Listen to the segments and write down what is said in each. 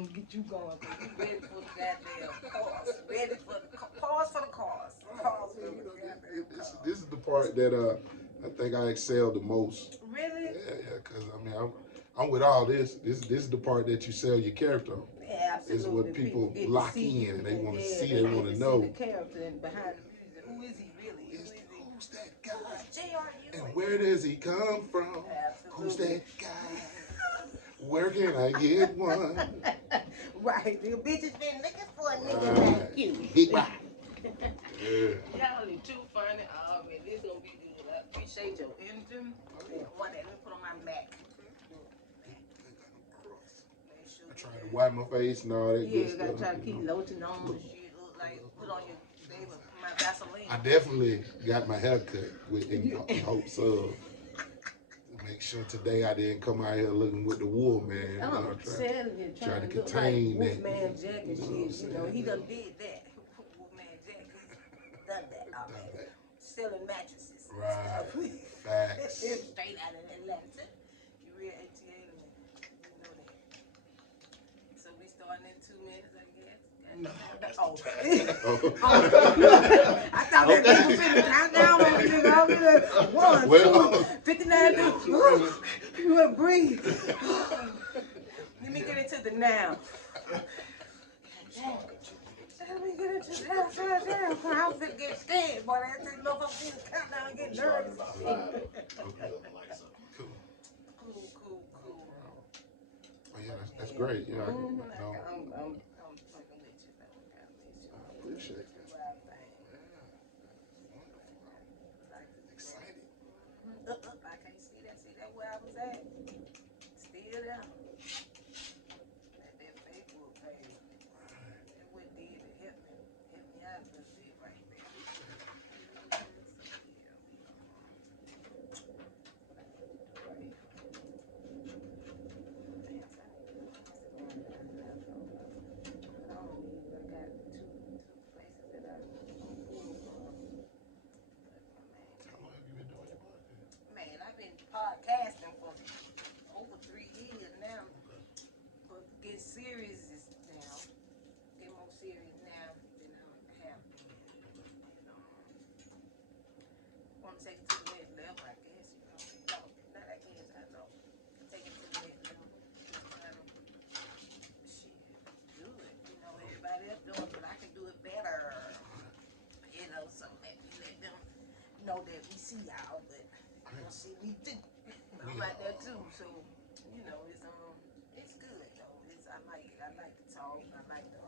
gonna get you going, cause you ready for the goddamn cars. Ready for the pause for the cars. Pause for the goddamn cars. This is the part that I think I excel the most. Really? Yeah, because I mean I'm with all this. This is the part that you sell your character on. Yeah, absolutely. It's what people get lock to see in. They want to see. They They want to know. See the character and behind the music. Who is he really? Who's that guy? Who's J.R.U.? And where does he come from? Absolutely. Who's that guy? Where can I get one? Right. The bitch has been looking for a nigga like you. Right. Yeah. Y'all are too funny. Oh, man, this gonna be good. I appreciate your energy. One day, let me put on my Mac. I try to wipe my face and all that good stuff. Yeah, you gotta try to keep lotion on the shit. Like, put on your favorite, my Vaseline. I definitely got my hair cut in hopes of. Make sure today I didn't come out here looking with the wool man. I'm trying to contain like that. Wolfman Jack and shit. You know, he done did that. Wolfman Jack, he's done that already. Selling mattresses. Right. Facts. Straight out of Atlanta. You real ATA, you know that. So we starting in 2 minutes, I guess. No. I thought that people finna count down on me, nigga. I'm gonna 1, 2, 59. You wanna breathe? Let me get into the now. Let me get into the now. I'm finna get scared, boy. I think motherfuckers count down and get nervous. Cool. Cool. Oh yeah, that's great. Yeah, I'm fucking with you, though. I appreciate that. Excited. I can't see that. See that where I was at? Still there. That Facebook page. That what did to help me out a little bit right there. Podcasting for over 3 years now, but get serious now, get more serious now than I have been. Want to take it to the next level, I guess. Not I guess, I know. Take it to the next level. Shit, do it. You know, everybody else doing it, but I can do it better. You know, so let them know that we see y'all, but see we do. I'm right there too, so you know it's good though. I like it. I like to talk. I like to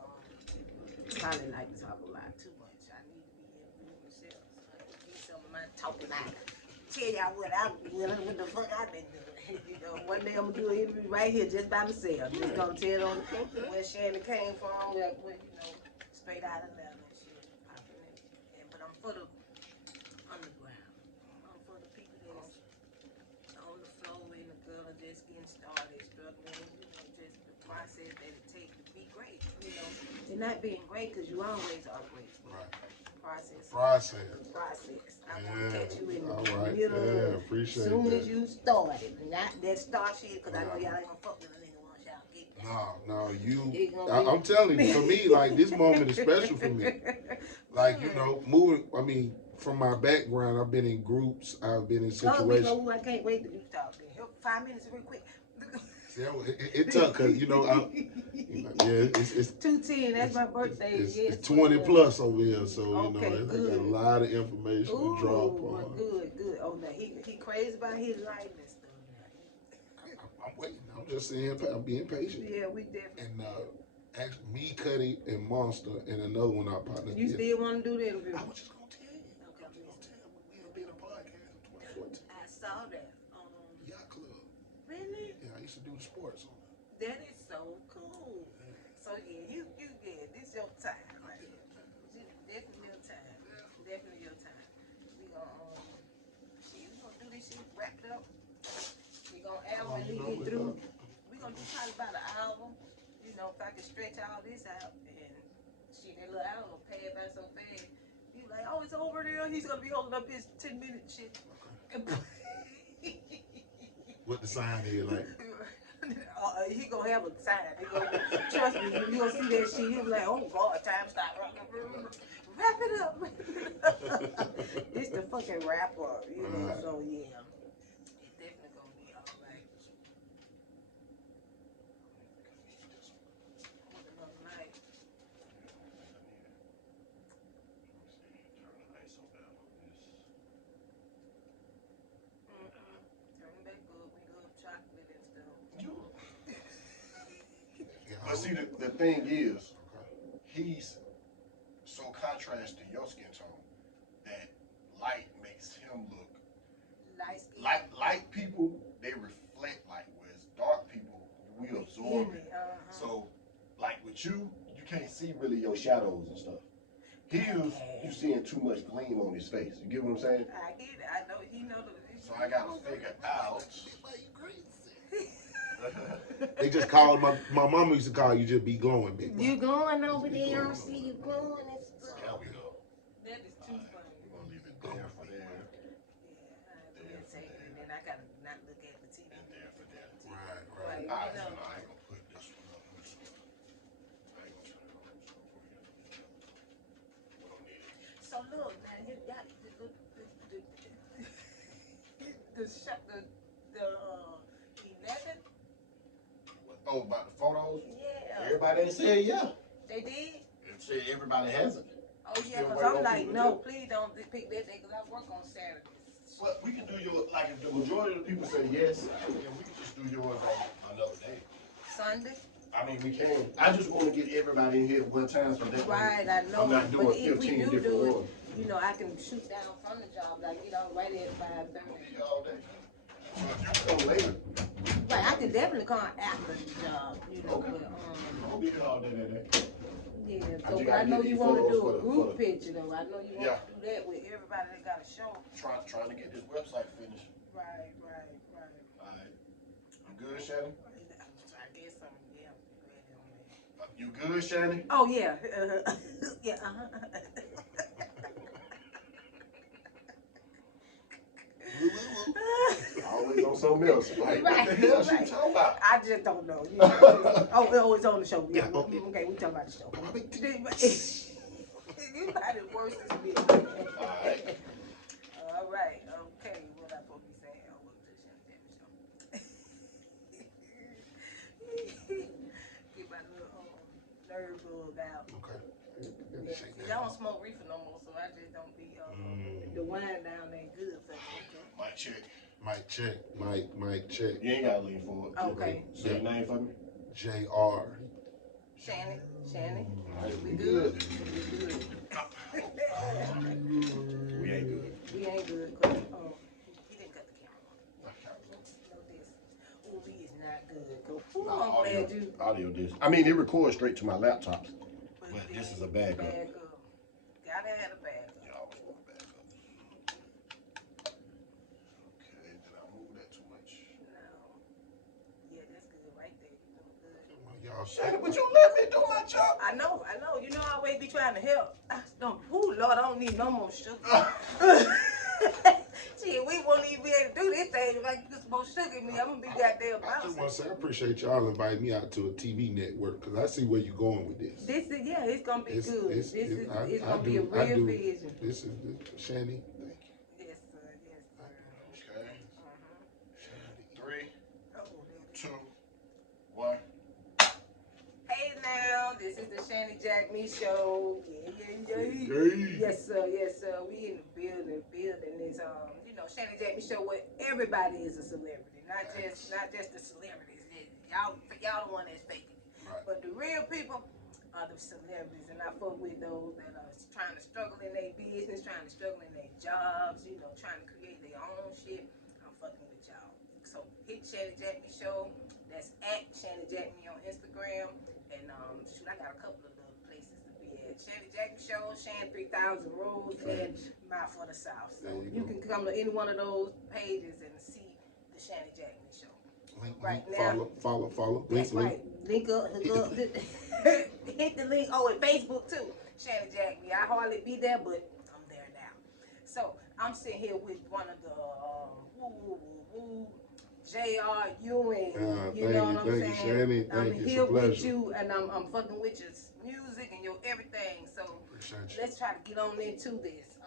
probably like to talk a lot too much. I need to be in myself. So I can get some of my talking out. Tell y'all what I'm doing, what the fuck I've been doing. You know, one day I'm gonna do an interview right here just by myself. Just gonna tell on where Shanny came from, where you know, straight out of Atlanta and shit. But I'm for the underground. I'm for the people that's on the floor and the girl are just getting started, struggling, you know, just the process that it takes to be great, you know. And not being great because you always are great. Right. Process. I'm gonna catch you in the middle. Yeah, appreciate soon that. As you started. Not that start shit, because I know y'all ain't gonna fuck with a nigga once y'all get there. I'm telling you, for me, like, this moment is special for me. Like, you know, moving, from my background, I've been in groups, I've been in situations. Oh, I can't wait to be talking. 5 minutes real quick. See, it tough, because, it's 210, that's my birthday. It's 20 plus over here, so, I got a lot of information to draw upon. Good. Oh, now, he crazy about his life and stuff now. I'm waiting. I'm just saying, I'm being patient. Yeah, we definitely. And actually, me, Cuddy, and Monster, and another one of our partners. You still want to do the interview? I was just going to tell you. Okay. We did a podcast in 2014. I saw that. Yacht Club. Really? Yeah, I used to do the sports on it. That is so cool. Yeah. So, yeah, this your time. Right? Definitely your time. Definitely your time. We gonna do this shit, wrap it up. We gonna album and get through. We gonna do probably about an hour. You know, if I can stretch all this out and shit, that little hour will pass by so fast. You like, oh, it's over there. He's gonna be holding up his 10-minute shit. What the sign is like? He gonna have a time. He gonna, trust me, when you gonna see that shit, he'll be like, oh God, time stop. Wrap it up. It's the fucking wrap up, you know, so yeah. It's definitely gonna be alright. What another night? Turn back up, we go chocolate and stuff. But see, the thing is, he's so contrast to your skin tone that light makes him look Light skin. light people, they reflect light, whereas dark people, we absorb it. So, like with you, you can't see really your shadows and stuff. His, you seeing too much gleam on his face. You get what I'm saying? I get it. I know he know the. So I gotta figure out. They just called my mama used to call you just be glowing, big. You going over there? I see you glowing and stuff. There we go. That is too funny. We're gonna leave it there for there. Yeah, I take it, and then I gotta not look at the TV. And there for there. Right. Right, I you know. ain't gonna put this one up. I ain't gonna turn it on. We don't need it. So look, now you got the 11. Oh, about the photos? Yeah. Everybody ain't said yeah. They did. It said everybody hasn't. Oh yeah, Still cause waiting I'm on like, people no, to- please don't pick that day, cause I work on Saturdays. Well, we can do your, like if the majority of the people say yes, then we can just do yours on another day. Sunday. I mean, we can. I just want to get everybody in here at one time so that Right, I know. I'm not doing But if we 15 do different do it, ones. you know, I can shoot down from the job. Like, you know, right at 5:30. Be all day. So if you come later, Right, I can definitely come after the job. You know, Okay. but I'll be here all day that day. yeah. I So, just but I gotta know get you these want to photos do for a the- group for the- picture, though. I know you want Yeah. to do that with everybody that got a show. Trying to get this website finished. Right. All right. You good, Shannon? I guess I'm, yeah, ready on that. You good, Shannon? Oh yeah, yeah. Always on something else. Like, what the hell she talking about? I just don't know. You know. Oh, it's on the show. Yeah. Yeah, okay. Okay, we talking about the show. You got it worse than me. All right. All right. Okay. What I supposed to be saying? Oh, welcome to the ShannyJackMeShow. Get my little nerve bug out. Okay. I don't smoke reefer no more, so I just don't be. The wine down ain't good for me. Mic check. Mic check. Mic check. You ain't gotta lean for it. Okay. Say your name for me. JR. Shanny. All right, We good. We ain't good. We ain't good. Cause, he didn't cut the camera on. No this. Oh, we is not good. Ooh, I'm glad you. Audio disc. I mean, it records straight to my laptops. But this is a backup. Gotta have a backup. You always want a backup. Okay, did I move that too much? No. Yeah, that's good right there. You doing good. Y'all Shannon, shit. would you let me do my job? I know. You know I always be trying to help. Ooh, Lord, I don't need no more sugar. Shit, we won't even be able to do this thing if I get some more sugar in me. I'm gonna be goddamn I just want bouncing. to say I appreciate y'all inviting me out to a TV network because I see where you're going with this. This is it's gonna be good. I It's gonna be a do- I real do. vision. This is Shanny. Thank you. Yes, sir. Okay. Shanny. 3, Oh, 2, 1. hey now, this is the Shanny Jack Me Show. Yeah. Great. Yes, sir. We in the building. Is you know, Shanny Jack Me Show where everybody is a celebrity, not just the celebrities. Y'all the one that's faking it. Right. But the real people are the celebrities, and I fuck with those that are trying to struggle in their business, trying to struggle in their jobs, you know, trying to create their own shit. I'm fucking with y'all. So hit Shanny Jack Me Show. That's at Shanny Jack Me on Instagram. And shoot, I got a couple of little places to be at. Shanny Jack Me Show, Shan 3000 Roads, and Mouth for the South. So you can come to any one of those pages and see the Shanny Jack Me Show. Link, Right now. follow. That's Link. right. Link up, hook up. Hit the link. Oh, and Facebook too. Shanny Jack Me. I hardly be there, but I'm there now. So I'm sitting here with one of the J.R. Ewing. You Thank know you, what I'm thank you, saying? Shanny. I'm Thank you. It's a here with pleasure. you, and I'm fucking with your music and your everything. So Appreciate you. let's try to get on into this.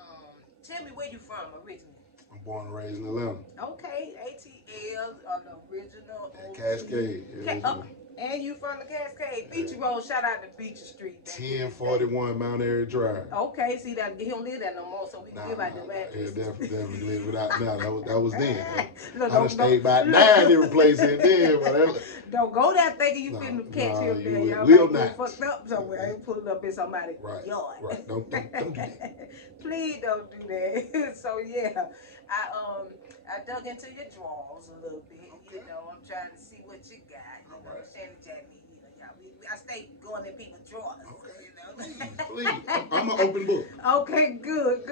Tell me where you from originally. I'm born and raised in Atlanta. Okay, ATL, the original. Cascade. Yeah, and you from the Cascade. Beachy Road, shout out to Beachy Street. 1041 Mount Airy Drive. Okay, see that he don't live there no more, so we can give out the address. Yeah, definitely live without now. That was then. Look, I done stayed about 9 different places then, but don't go there thinking you finna catch him there. Y'all will might not. get fucked up somewhere. I ain't pulling up in somebody's yard. Right. Don't do that. Please don't do that. So yeah, I dug into your drawers a little bit. Okay. You know, I'm trying to see what you got. You know, ShannyJackMe. You know, y'all. I stay going in people's drawers. Okay. You know. Please. I'm an open book. Okay, good.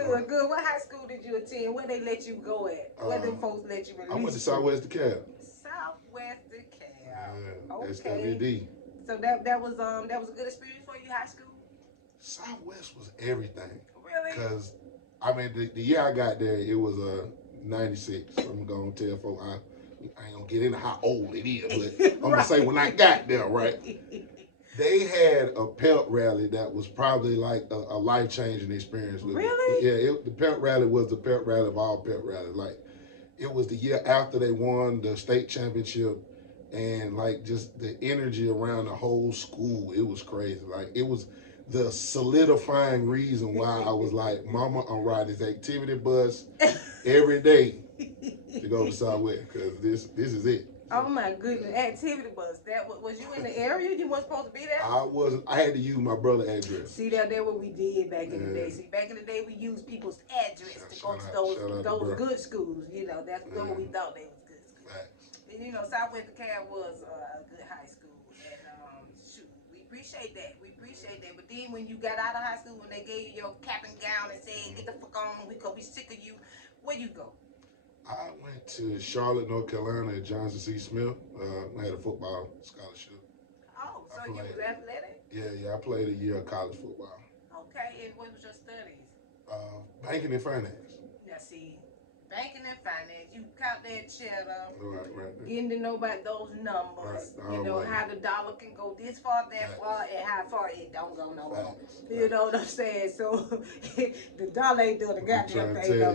What high school did you attend? Where they let you go at? Where them folks let you release? I went to Southwest DeKalb. Southwest DeKalb. Yeah, Okay. SWD. So that was a good experience for you, high school? Southwest was everything. Really? Because I mean the year I got there, it was 96. I'm gonna tell folks I ain't gonna get into how old it is, but I'm gonna say when I got there, right? They had a pep rally that was probably like a life-changing experience. Really? Yeah, the pep rally was the pep rally of all pep rallies. Like, it was the year after they won the state championship, and like just the energy around the whole school, it was crazy. Like, it was the solidifying reason why I was like, Mama, I'm riding this activity bus every day to go to Southwest, because this is it. Oh my goodness, activity bus. That was you in the area? You weren't supposed to be there? I had to use my brother's address. See, that's what we did back in the day. See, back in the day, we used people's address to go to those good schools. You know, that's what we thought they was good schools. Right. And, you know, Southwest DeKalb was a good high school. And, shoot, we appreciate that. But then when you got out of high school, when they gave you your cap and gown and said, get the fuck on, we sick of you, where you go? I went to Charlotte, North Carolina at Johnson C. Smith. I had a football scholarship. Oh, so you was athletic? Yeah, I played a year of college football. Okay, and what was your studies? Banking and finance. Now see, banking and finance, you count that cheddar, Right. getting to know about those numbers, you know, how the dollar can go this far, that far, and how far it don't go no more. You know what I'm saying? So, the dollar ain't doing the goddamn thing no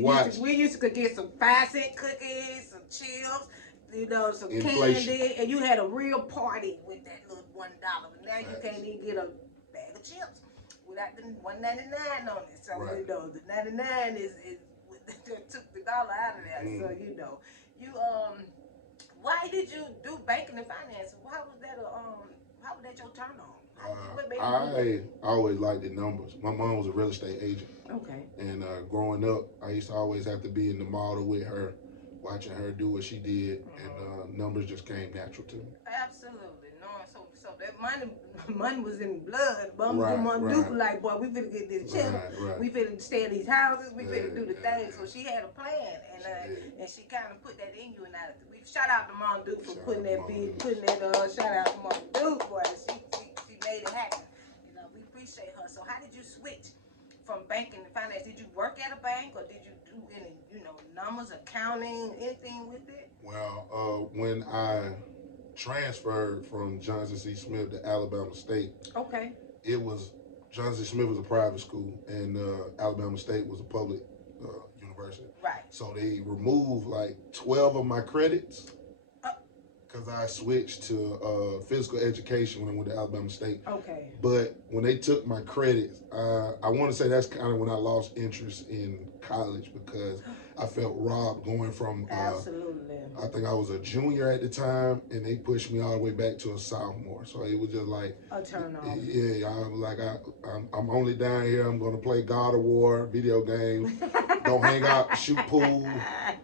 more. We used to get some 5-cent cookies, some chips, you know, some candy, and you had a real party with that little $1. But now you can't even get a bag of chips without the $1.99 on it. So, you know, the 99 is took the dollar out of there. So, you know, why did you do banking and finance? How was that your turn on? I always liked the numbers. My mom was a real estate agent. Okay. And growing up, I used to always have to be in the model with her, watching her do what she did, and numbers just came natural to me. Absolutely. No, so that money was in blood. Duke like, boy, we finna get this cheddar. We finna stay in these houses. We finna do the thing. So she had a plan, and she kind of put that in you. And we shout out to Mom Duke for putting that shout out to Mom Duke, boy. She made it happen. You know, we appreciate her. So how did you switch from banking to finance? Did you work at a bank, or did you do any, numbers, accounting, anything with it? Well, when I transferred from Johnson C. Smith to Alabama State, it was Johnson C. Smith was a private school, and Alabama State was a public university. Right. So they removed like 12 of my credits because I switched to physical education when I went to Alabama State. Okay. But when they took my credits, I want to say that's kind of when I lost interest in college, because I felt robbed going from I think I was a junior at the time, and they pushed me all the way back to a sophomore. So it was just like a turn off. Yeah, I was like, I'm only down here. I'm gonna play God of War, video games, go hang out, shoot pool,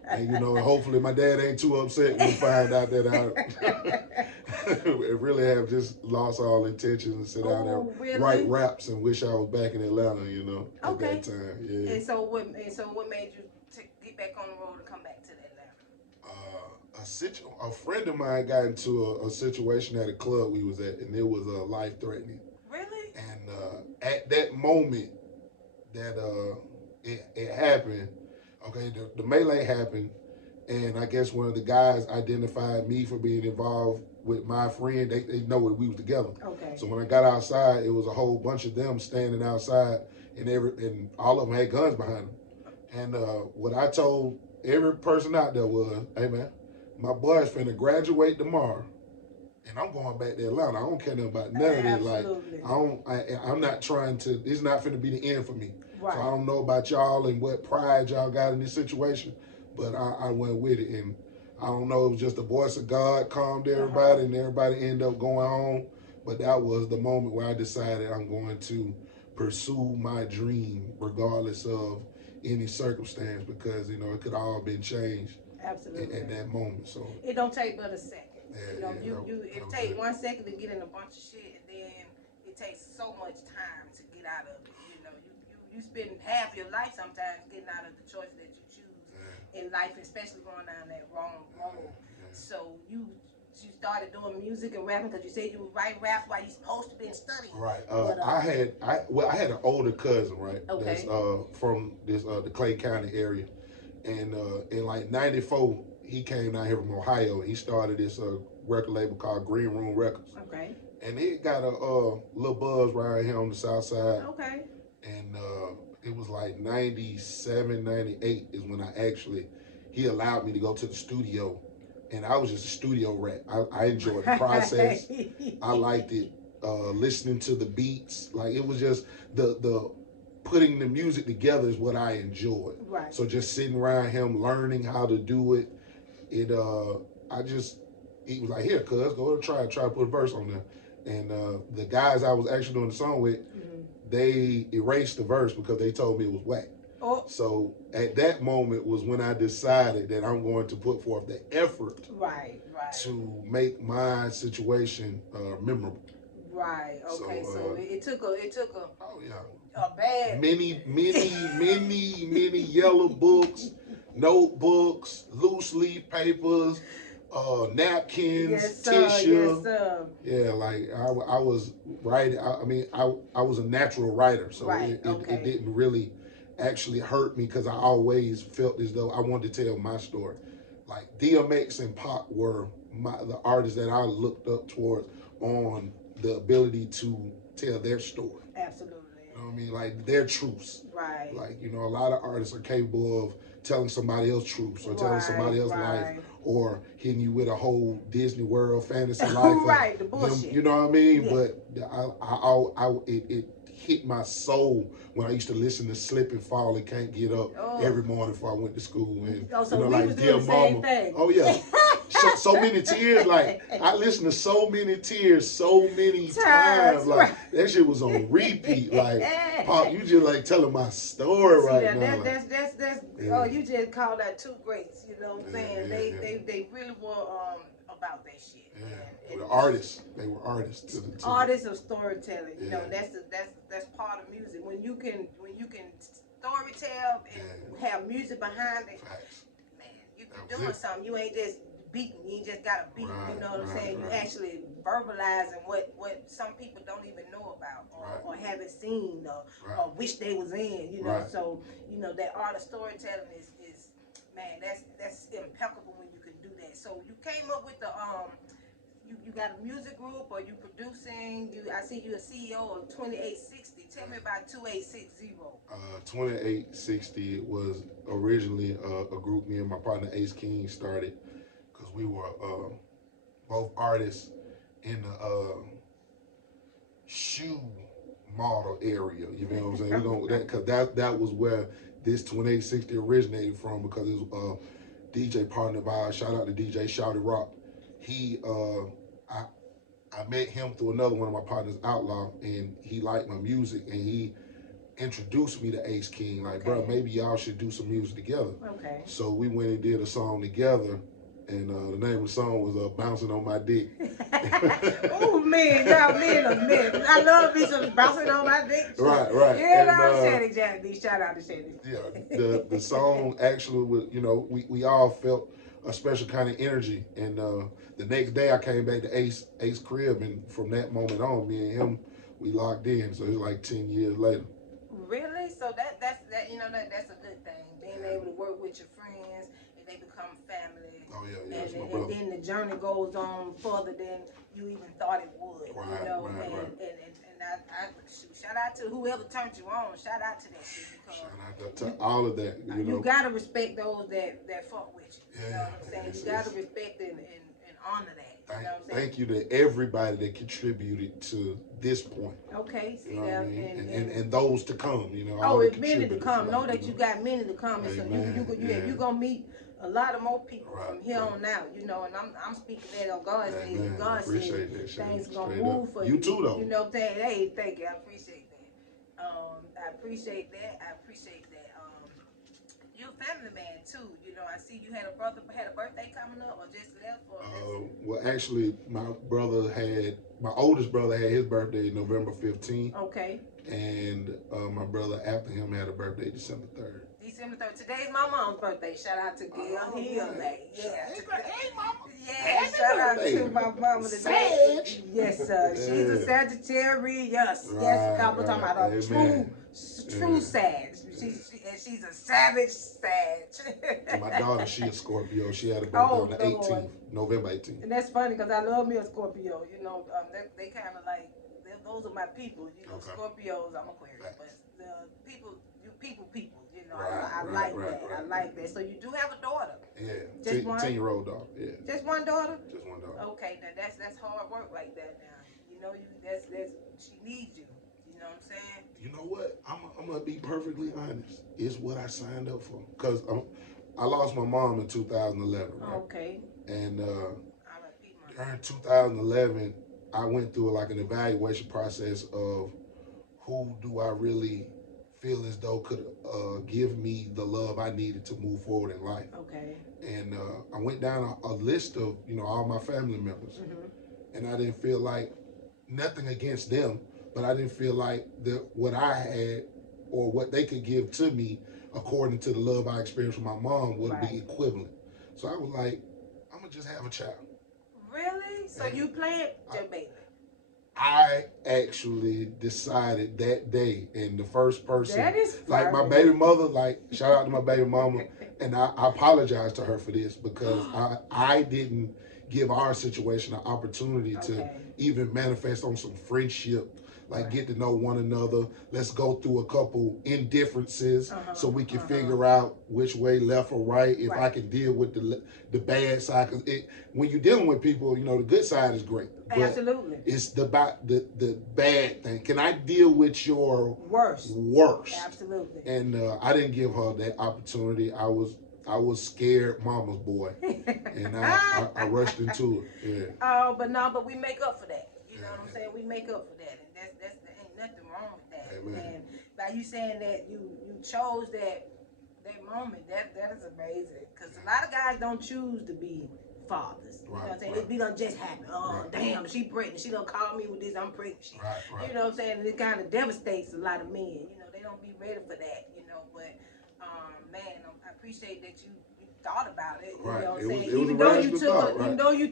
and hopefully my dad ain't too upset when he find out that I really have just lost all intentions and sit down there, write raps, and wish I was back in Atlanta. At that time. Yeah. And so what made you get back on the road and come back to Atlanta? A friend of mine got into a situation at a club we was at, and it was life-threatening. Really? And at that moment that it happened, okay, the melee happened, And I guess one of the guys identified me for being involved with my friend. They know that we was together. Okay. So when I got outside, it was a whole bunch of them standing outside, and all of them had guns behind them. And what I told every person out there was, hey man, my boy's finna graduate tomorrow, and I'm going back to Atlanta. I don't care nothing about none of this. Like, I'm not trying to, it's not finna be the end for me. Right. So I don't know about y'all and what pride y'all got in this situation, but I went with it. And I don't know, it was just the voice of God calmed everybody, and everybody ended up going home. But that was the moment where I decided I'm going to pursue my dream regardless of any circumstance, because you know it could all been changed. Absolutely. At that moment. So it don't take but a second. Yeah, it take 1 second to get in a bunch of shit, and then it takes so much time to get out of it. You know, you spend half your life sometimes getting out of the choices that you choose in life, especially going down that wrong road. So you started doing music and rapping because you said you would write raps while you supposed to be studying. Right. I had an older cousin, right? Okay. That's from this the Clay County area, and in like '94 he came down here from Ohio. And he started this record label called Green Room Records. Okay. And it got a little buzz right here on the south side. Okay. And it was like 97, 98 is when he allowed me to go to the studio. And I was just a studio rat. I enjoyed the process. I liked it, listening to the beats. Like, it was just the putting the music together is what I enjoyed. Right. So just sitting around him, learning how to do it. He was like, here, cuz, go and try to put a verse on there. And the guys I was actually doing the song with, they erased the verse because they told me it was whack. Oh. So at that moment was when I decided that I'm going to put forth the effort to make my situation memorable. Right. Okay. So it took a bad many yellow books, notebooks, loose leaf papers, napkins, tissue. Yes, sir. Yeah, like I was writing. I was a natural writer, so it didn't really actually hurt me because I always felt as though I wanted to tell my story. Like DMX and Pac were the artists that I looked up towards on the ability to tell their story. Absolutely. You know what I mean? Like their truths. Right. Like, you know, a lot of artists are capable of telling somebody else's truths or telling somebody else's life, or hitting you with a whole Disney World fantasy life. Right, the bullshit. You know what I mean? Yeah. But it hit my soul when I used to listen to Slip and Fall and Can't Get Up every morning before I went to school. And so you know, like Dear Mama. Thing. Oh yeah. So many tears, like I listened to so many tears so many times. Like that shit was on repeat. Like, Pop, you just like telling my story right now. Oh, you just called that two greats, you know what I'm saying? They really were about that shit. Yeah. The artists. They were artists. Artists of storytelling. You know, that's part of music. When you can storytell and have music behind it, man, you can doing something. You ain't just beating. You ain't just got a beat. You know what I'm saying? You actually verbalizing what some people don't even know about or haven't seen or wish they was in. You know, so you know that art of storytelling is man, that's impeccable when you can do that. So you came up with the you got a music group, or you producing? I see you a CEO of 2860. Tell me about 2860. 2860 was originally a group me and my partner Ace King started because we were both artists in the shoe model area. You know what I'm saying? Because that was where this 2860 originated from, because it was DJ partner of ours. Shout out to DJ Shouty Rock. I met him through another one of my partners, Outlaw, and he liked my music, and he introduced me to Ace King. Like, bro, maybe y'all should do some music together. Okay. So we went and did a song together, and the name of the song was "Bouncing on My Dick." Oh man, y'all man. I love me some bouncing on my dick. Right. You know, ShannyJackMeShow. Shout out to Shanny. Yeah, the song actually was, you know, we all felt a special kind of energy, and the next day I came back to Ace crib, and from that moment on, me and him, we locked in. So it's like 10 years later. Really? So that's you know that's a good thing. Being able to work with your friends and they become family. Yeah, and then the journey goes on further than you even thought it would. Right, you know, right. And I shout out to whoever turned you on. Shout out to that shit because shout out to all of that. You gotta respect those that fuck with you. You know what I'm saying? You gotta respect and honor that. You know what I'm saying? Thank you to everybody that contributed to this point. Okay, see you know that, what I mean? And those to come. You know. Oh, it's many to come. Know that you got many to come. And so you gonna meet a lot of more people from here on out, you know, and I'm speaking that on God's name. God said things gonna move for you. You too, though. You know what I'm saying? Hey, thank you. I appreciate that. I appreciate that. You're a family man too. You know, I see you had a birthday coming up or just left or well, actually, my oldest brother had his birthday November 15th. Okay. And my brother after him had a birthday December 3rd. December 3rd. Today's my mom's birthday. Shout out to Gail Hill. Hey, mama. Yeah, shout out to my mama today. Yes, sir. She's a Sagittarius. Yes, I'm talking about a true Sag. She's a savage Sag. And my daughter, she a Scorpio. She had a birthday on the 18th, November 18th. And that's funny because I love me a Scorpio. You know, they kind of like, those are my people. You know, Scorpios, I'm Aquarius, but the people. You know, I like that. I like that. So you do have a daughter. Yeah, just 10-year-old daughter. Yeah. Just one daughter. Just one daughter. Okay, now that's hard work like that. Now you know that's she needs you. You know what I'm saying? You know what? I'm gonna be perfectly honest. It's what I signed up for. Cause I lost my mom in 2011. Right? Okay. And during 2011, I went through like an evaluation process of who do I really feel as though could give me the love I needed to move forward in life. Okay. And I went down a list of, you know, all my family members. And I didn't feel like, nothing against them, but I didn't feel like what I had or what they could give to me according to the love I experienced from my mom would be equivalent. So I was like, I'm going to just have a child. Really? So you planned your baby? I actually decided that day, and the first person, that is like my baby mother, like shout out to my baby mama, and I apologize to her for this because I didn't give our situation an opportunity to even manifest on some friendship, like get to know one another. Let's go through a couple indifferences so we can figure out which way, left or right, if I can deal with the bad side. Because when you're dealing with people, you know, the good side is great. Absolutely. It's the bad thing. Can I deal with your worst? Absolutely. And I didn't give her that opportunity. I was scared mama's boy. And I rushed into it. Yeah. But we make up for that. You know what I'm saying? We make up for that. And there ain't nothing wrong with that. Amen. And by you saying that you chose that moment, that is amazing. Because a lot of guys don't choose to be fathers. You know what I'm saying? It don't just happen. Oh, damn, she pregnant. She don't call me with this, I'm pregnant. You know what I'm saying? And it kind of devastates a lot of men. You know, they don't be ready for that, you know. But, man, I appreciate that you thought about it. You know what I'm saying? Even though you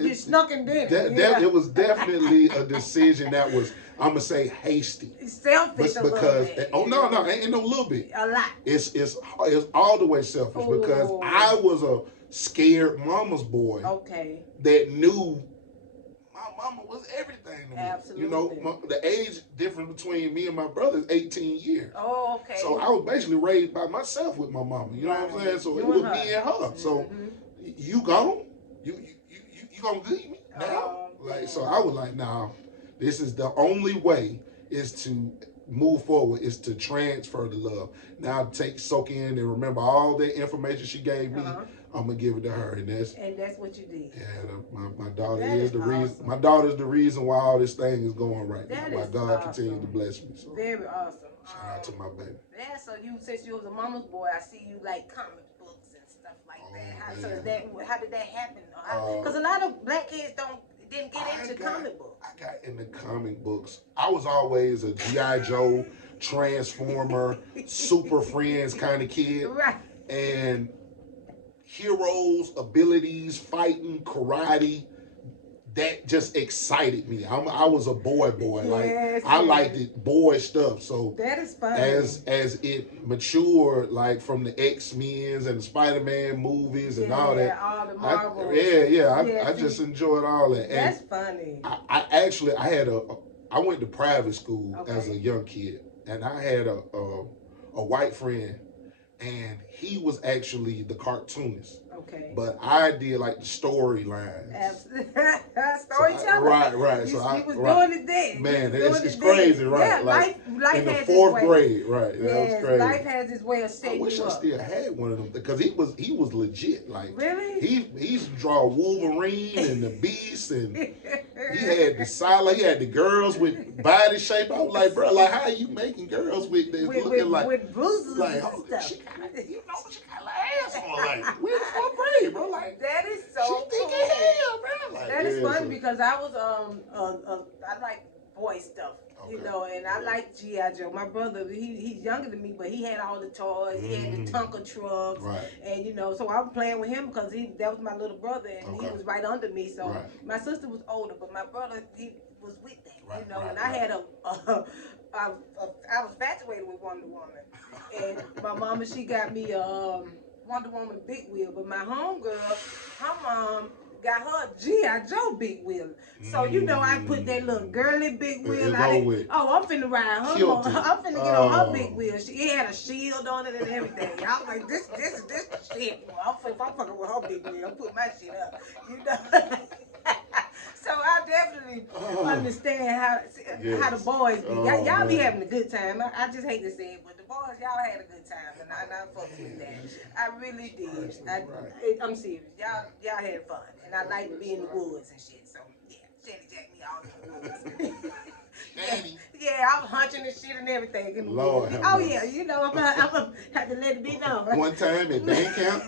you snuck and did it. It was definitely a decision that was, I'm gonna say, hasty. Selfish a little bit. Oh no, ain't no little bit. A lot. It's all the way selfish because I was a scared mama's boy. Okay. That knew my mama was everything to me. Absolutely. You know, the age difference between me and my brother is 18 years. Oh, okay. So I was basically raised by myself with my mama. You know what I'm saying? So it was me and her. So you gone? You gonna leave me now? So I was like, nah, this is the only way is to move forward, is to transfer the love. Now soak in and remember all the information she gave me. I'm gonna give it to her, and that's what you did. Yeah, my daughter is the reason. My daughter's the reason why all this thing is going right now. Why God continues to bless me. So very awesome. Shout out to my baby. Yeah, so since you was a mama's boy, I see you like comic books and stuff like that. How did that happen? Because a lot of black kids didn't get into comic books. I got into comic books. I was always a G.I. Joe, Transformer, Super Friends kind of kid. Right. And heroes, abilities, fighting, karate, that just excited me. I was a boy, Yes, I liked it, boy stuff. So that is funny. As it matured, like from the X-Men's and the Spider-Man movies and all that, all the Marvel. I just enjoyed all that. That's funny. I actually I went to private school as a young kid, and I had a white friend, and he was actually the cartoonist. Okay. But I did like the storylines. Storytelling. Right. You was doing it then. Man, it's crazy, right? Yeah, like life in the has fourth its way. grade, right? Yes, that was crazy. life has its way of setting you up. I wish I still had one of them because he was legit. Like really, he used to draw Wolverine and the Beast, and he had the silent. He had the girls with body shape. I was like, bro, like how are you making girls with this looking like with bruises like, and stuff? She got ass on like we're in the fourth grade, bro. Like that is so she thinking hell, bro. Like, that is funny because I was I like boy stuff. You know, and I like G.I. Joe. My brother, he's younger than me, but he had all the toys. He had the Tonka trucks, and you know, so I was playing with him because that was my little brother, and he was right under me. So my sister was older, but my brother, he was with that, you know. And I had I was infatuated with Wonder Woman, and my mama, she got me Wonder Woman big wheel, but my homegirl, her mom got her G.I. Joe big wheel. So, you know, I put that little girly big wheel. I'm finna ride her. I'm finna get on her big wheel. It had a shield on it and everything. I was like, this shit. I'm fucking with her big wheel. I'm putting my shit up. You know? So I definitely understand how the boys be. Y'all be having a good time. I just hate to say it, but the boys, y'all had a good time, and I fucked with that. I really did. I'm serious. Y'all had fun, and I like to be in the woods and shit. So yeah, Shanny Jack me all in the woods. Yeah, I was hunching and shit and everything in the woods. Oh yeah, you know I'm gonna have to let it be known. One time at band camp.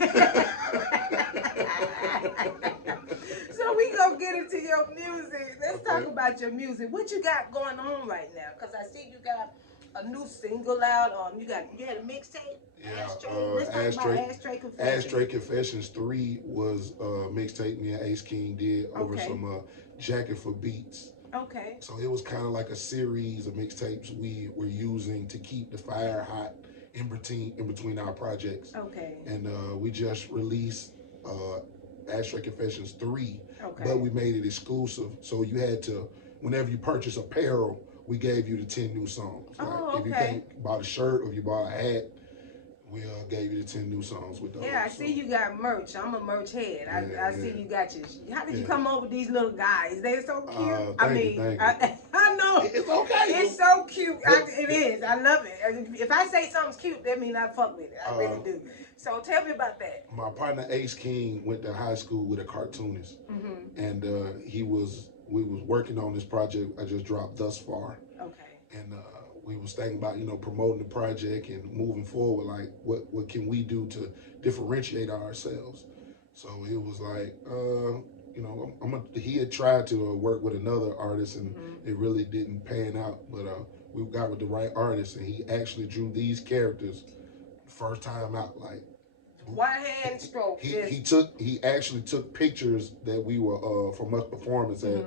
So we gonna get into your music. Let's talk about your music. What you got going on right now? Cause I see you got a new single out. You had a mixtape. Yeah, Let's talk about Ashtray Confessions. Ashtray Confessions 3 was a mixtape me and Ace King did over some Jacket for Beats. Okay. So it was kind of like a series of mixtapes we were using to keep the fire hot in between our projects. Okay. And we just released Ashtray Confessions 3, okay. But we made it exclusive. So you had to, whenever you purchase apparel, we gave you the 10 new songs. Oh, okay. If you bought a shirt or if you bought a hat, we gave you the 10 new songs with those. Yeah, I see you got merch. I'm a merch head. I see you got your. How did you come up with these little guys? They're so cute. Thank you. I know. It's okay. It's so cute. It is. I love it. If I say something's cute, that means I fuck with it. I really do. So tell me about that. My partner Ace King went to high school with a cartoonist, and we was working on this project I just dropped thus far. Okay. And we was thinking about promoting the project and moving forward, like what can we do to differentiate ourselves. So it was like he had tried to work with another artist and it really didn't pan out, but we got with the right artist and he actually drew these characters first time out, like one hand stroke. He actually took pictures that we were from us performance at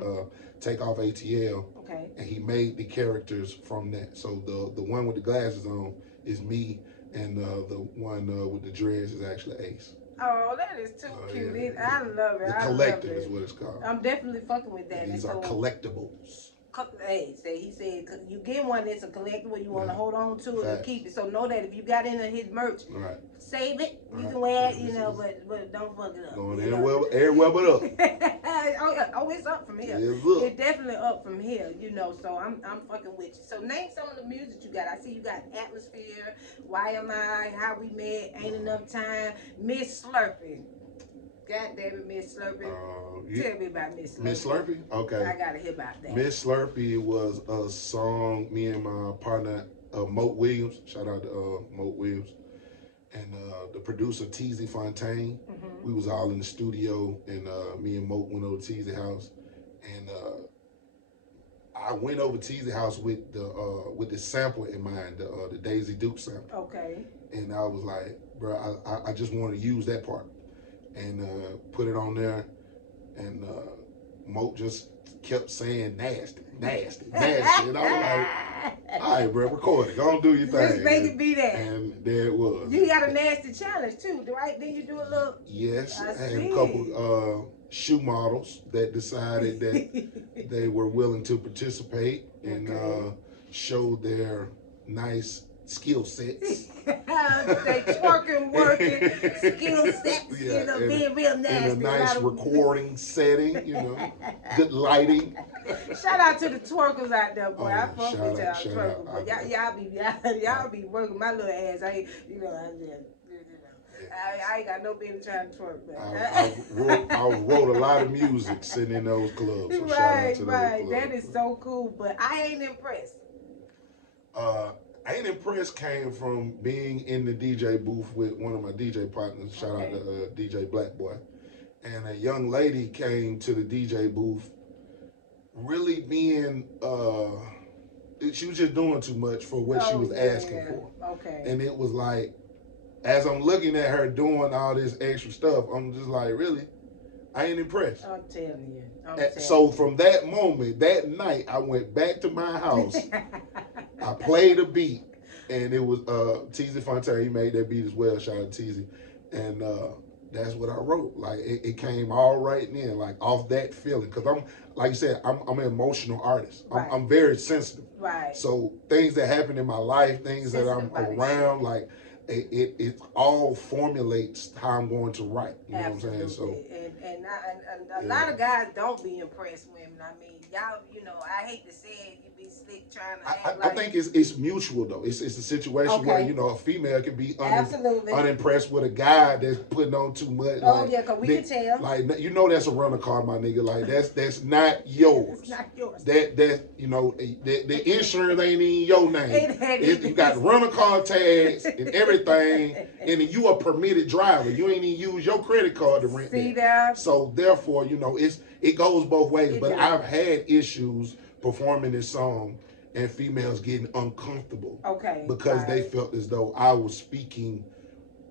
Takeoff ATL. Okay. And he made the characters from that. So the one with the glasses on is me, and the one with the dreads is actually Ace. Oh, that is too cute. Yeah. I love it. The collective is what it's called. I'm definitely fucking with that. And these are collectibles. He said you get one that's a collectible, you want to hold on to it and keep it. So know that if you got any of his merch, save it. You can wear it, but don't fuck it up. Going everywhere but up. Oh, it's up from here. It's definitely up from here, so I'm fucking with you. So name some of the music you got. I see you got Atmosphere, Why Am I, How We Met, Ain't Enough Time, Miss Slurpee. God damn it, Miss Slurpee. Tell me about Miss Slurpee. Miss Slurpee? Okay. I gotta hear about that. Miss Slurpee was a song me and my partner Moat Williams, shout out to Moat Williams, and the producer Teasy Fontaine. We was all in the studio, and me and Moat went over to Teasy house, and I went over to Teasy house with the sample in mind, the Daisy Duke sample. Okay. And I was like, bro, I just want to use that part and put it on there, and Moat just kept saying nasty. And I was like, all right, bro, record it. Go on, do your thing. Just make it be that. And there it was. You got a nasty challenge too, right? Then you do a little. Yes, and a couple shoe models that decided that they were willing to participate and show their nice skill sets. They twerking, working, skill sets, being real nasty. In a nice recording setting, good lighting. Shout out to the twerkers out there, boy. I fuck with y'all twerkers. But y'all be working my little ass. I ain't got no business trying to twerk, man. I wrote a lot of music sitting in those clubs. So shout out to those clubs. That is so cool, but I ain't impressed. Ain't impressed came from being in the DJ booth with one of my DJ partners. Shout out to DJ Black Boy. And a young lady came to the DJ booth really being, she was just doing too much for what she was asking for. Okay. And it was like, as I'm looking at her doing all this extra stuff, I'm just like, really? I ain't impressed. I'm telling you. So from that moment, that night, I went back to my house. I played a beat, and it was Teezy Fontaine. He made that beat as well. Shout out to Teezy. And that's what I wrote. Like, it came all right in, like, off that feeling. Because I'm, like you said, I'm an emotional artist. Right. I'm very sensitive. Right. So things that happen in my life, things that I'm around, like, it all formulates how I'm going to write. You know what I'm saying? So, and a lot of guys don't be impressed with women. I mean, y'all, I hate to say it, you be slick trying to act I think it's mutual though. It's a situation where a female can be unimpressed with a guy that's putting on too much. Oh yeah, cause we can tell. Like that's a rental car, my nigga. Like that's not yours. It's not yours. The insurance ain't in your name. You got rental car tags and everything, and then you a permitted driver. You ain't even use your credit card to rent. See that? So therefore, it goes both ways. But I've had issues performing this song and females getting uncomfortable. Okay. Because they felt as though I was speaking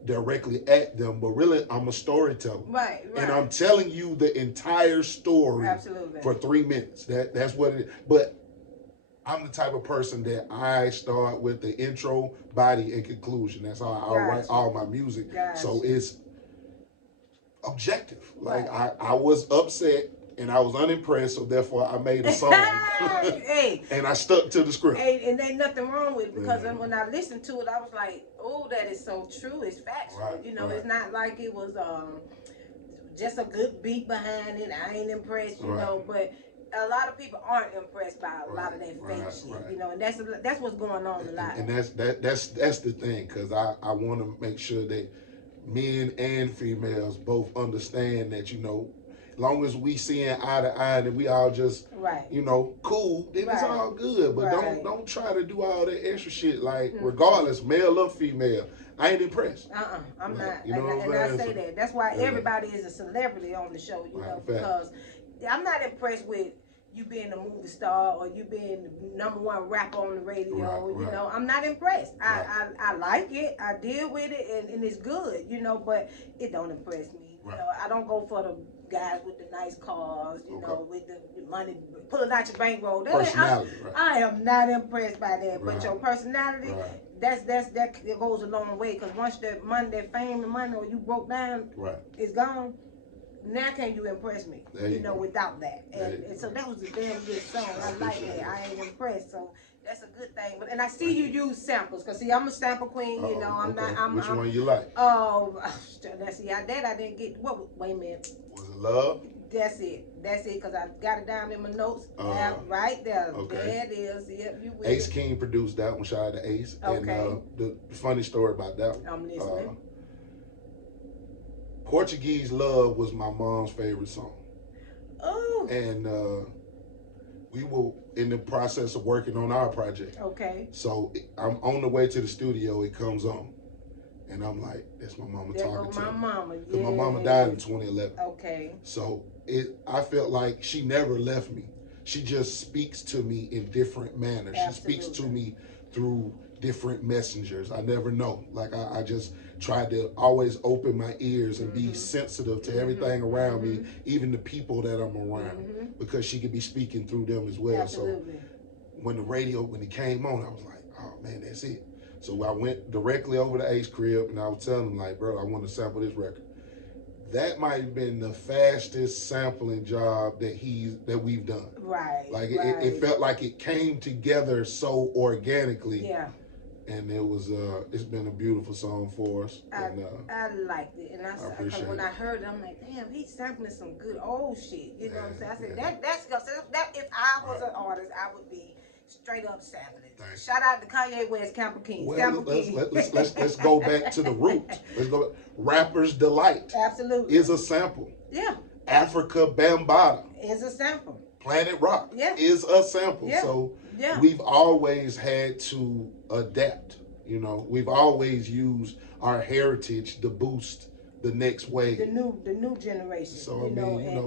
directly at them, but really I'm a storyteller. Right. And I'm telling you the entire story for 3 minutes. That's what it is. But I'm the type of person that I start with the intro, body, and conclusion. That's how I write all my music. So it's objective. Like I was upset and I was unimpressed, so therefore I made a song. And I stuck to the script. And ain't nothing wrong with it, because when I listened to it, I was like, oh, that is so true. It's factual. It's not like it was just a good beat behind it. I ain't impressed, but a lot of people aren't impressed by a lot of that fake shit, and that's what's going on a lot. And that's the thing, because I want to make sure that men and females both understand that, as long as we seeing eye to eye and we all just, cool, then it's all good. But don't try to do all that extra shit. Like, regardless, male or female, I ain't impressed. I'm not. And I say that. That's why everybody is a celebrity on the show, because I'm not impressed with you being a movie star or you being the #1 rapper on the radio. I'm not impressed. I like it. I deal with it, and it's good, but it don't impress me. I don't go for the guys with the nice cars, with the money pulling out your bankroll. I am not impressed by that. But your personality, that goes a long way. Because once that money, that fame and money, or you broke down, it's gone. Now can you impress me? Without that. And so that was a damn good song. I like that. I ain't impressed. So that's a good thing. And I see you use samples, because I'm a sample queen. Which one you like? Oh, let's see. I didn't get. Wait a minute. Was it Love? That's it, because I got it down in my notes. Right there. Okay. There it is. Yep, you with Ace King produced that one. Shout out to Ace. Okay. And the funny story about that one. I'm listening. Portuguese Love was my mom's favorite song. Oh. And we were in the process of working on our project. Okay. So I'm on the way to the studio, it comes on. And I'm like, that's my mama talking to me. My mama, Because my mama died in 2011. Okay. So I felt like she never left me. She just speaks to me in different manners. Absolutely. She speaks to me through different messengers. I never know. Like I just tried to always open my ears and be sensitive to everything around me, even the people that I'm around, because she could be speaking through them as well. Absolutely. So when it came on, I was like, oh man, that's it. So I went directly over to Ace crib and I was telling him like, bro, I want to sample this record. That might have been the fastest sampling job that we've done. Right. Like right. It felt like it came together so organically. Yeah. And it was it's been a beautiful song for us. I liked it, and I appreciate when it. I heard it, I'm like, damn, he's sampling some good old shit. You know what I'm saying? I said that's that. If I was an artist, I would be straight up sampling. Shout out to Kanye West, Camper King. Well, let's go back to the root. Let's go. Rapper's Delight. Absolutely. Is a sample. Yeah. Africa Bambaataa is a sample. Planet Rock is a sample. Yeah. So we've always had to adapt. You know, we've always used our heritage to boost the next wave. The new generation. So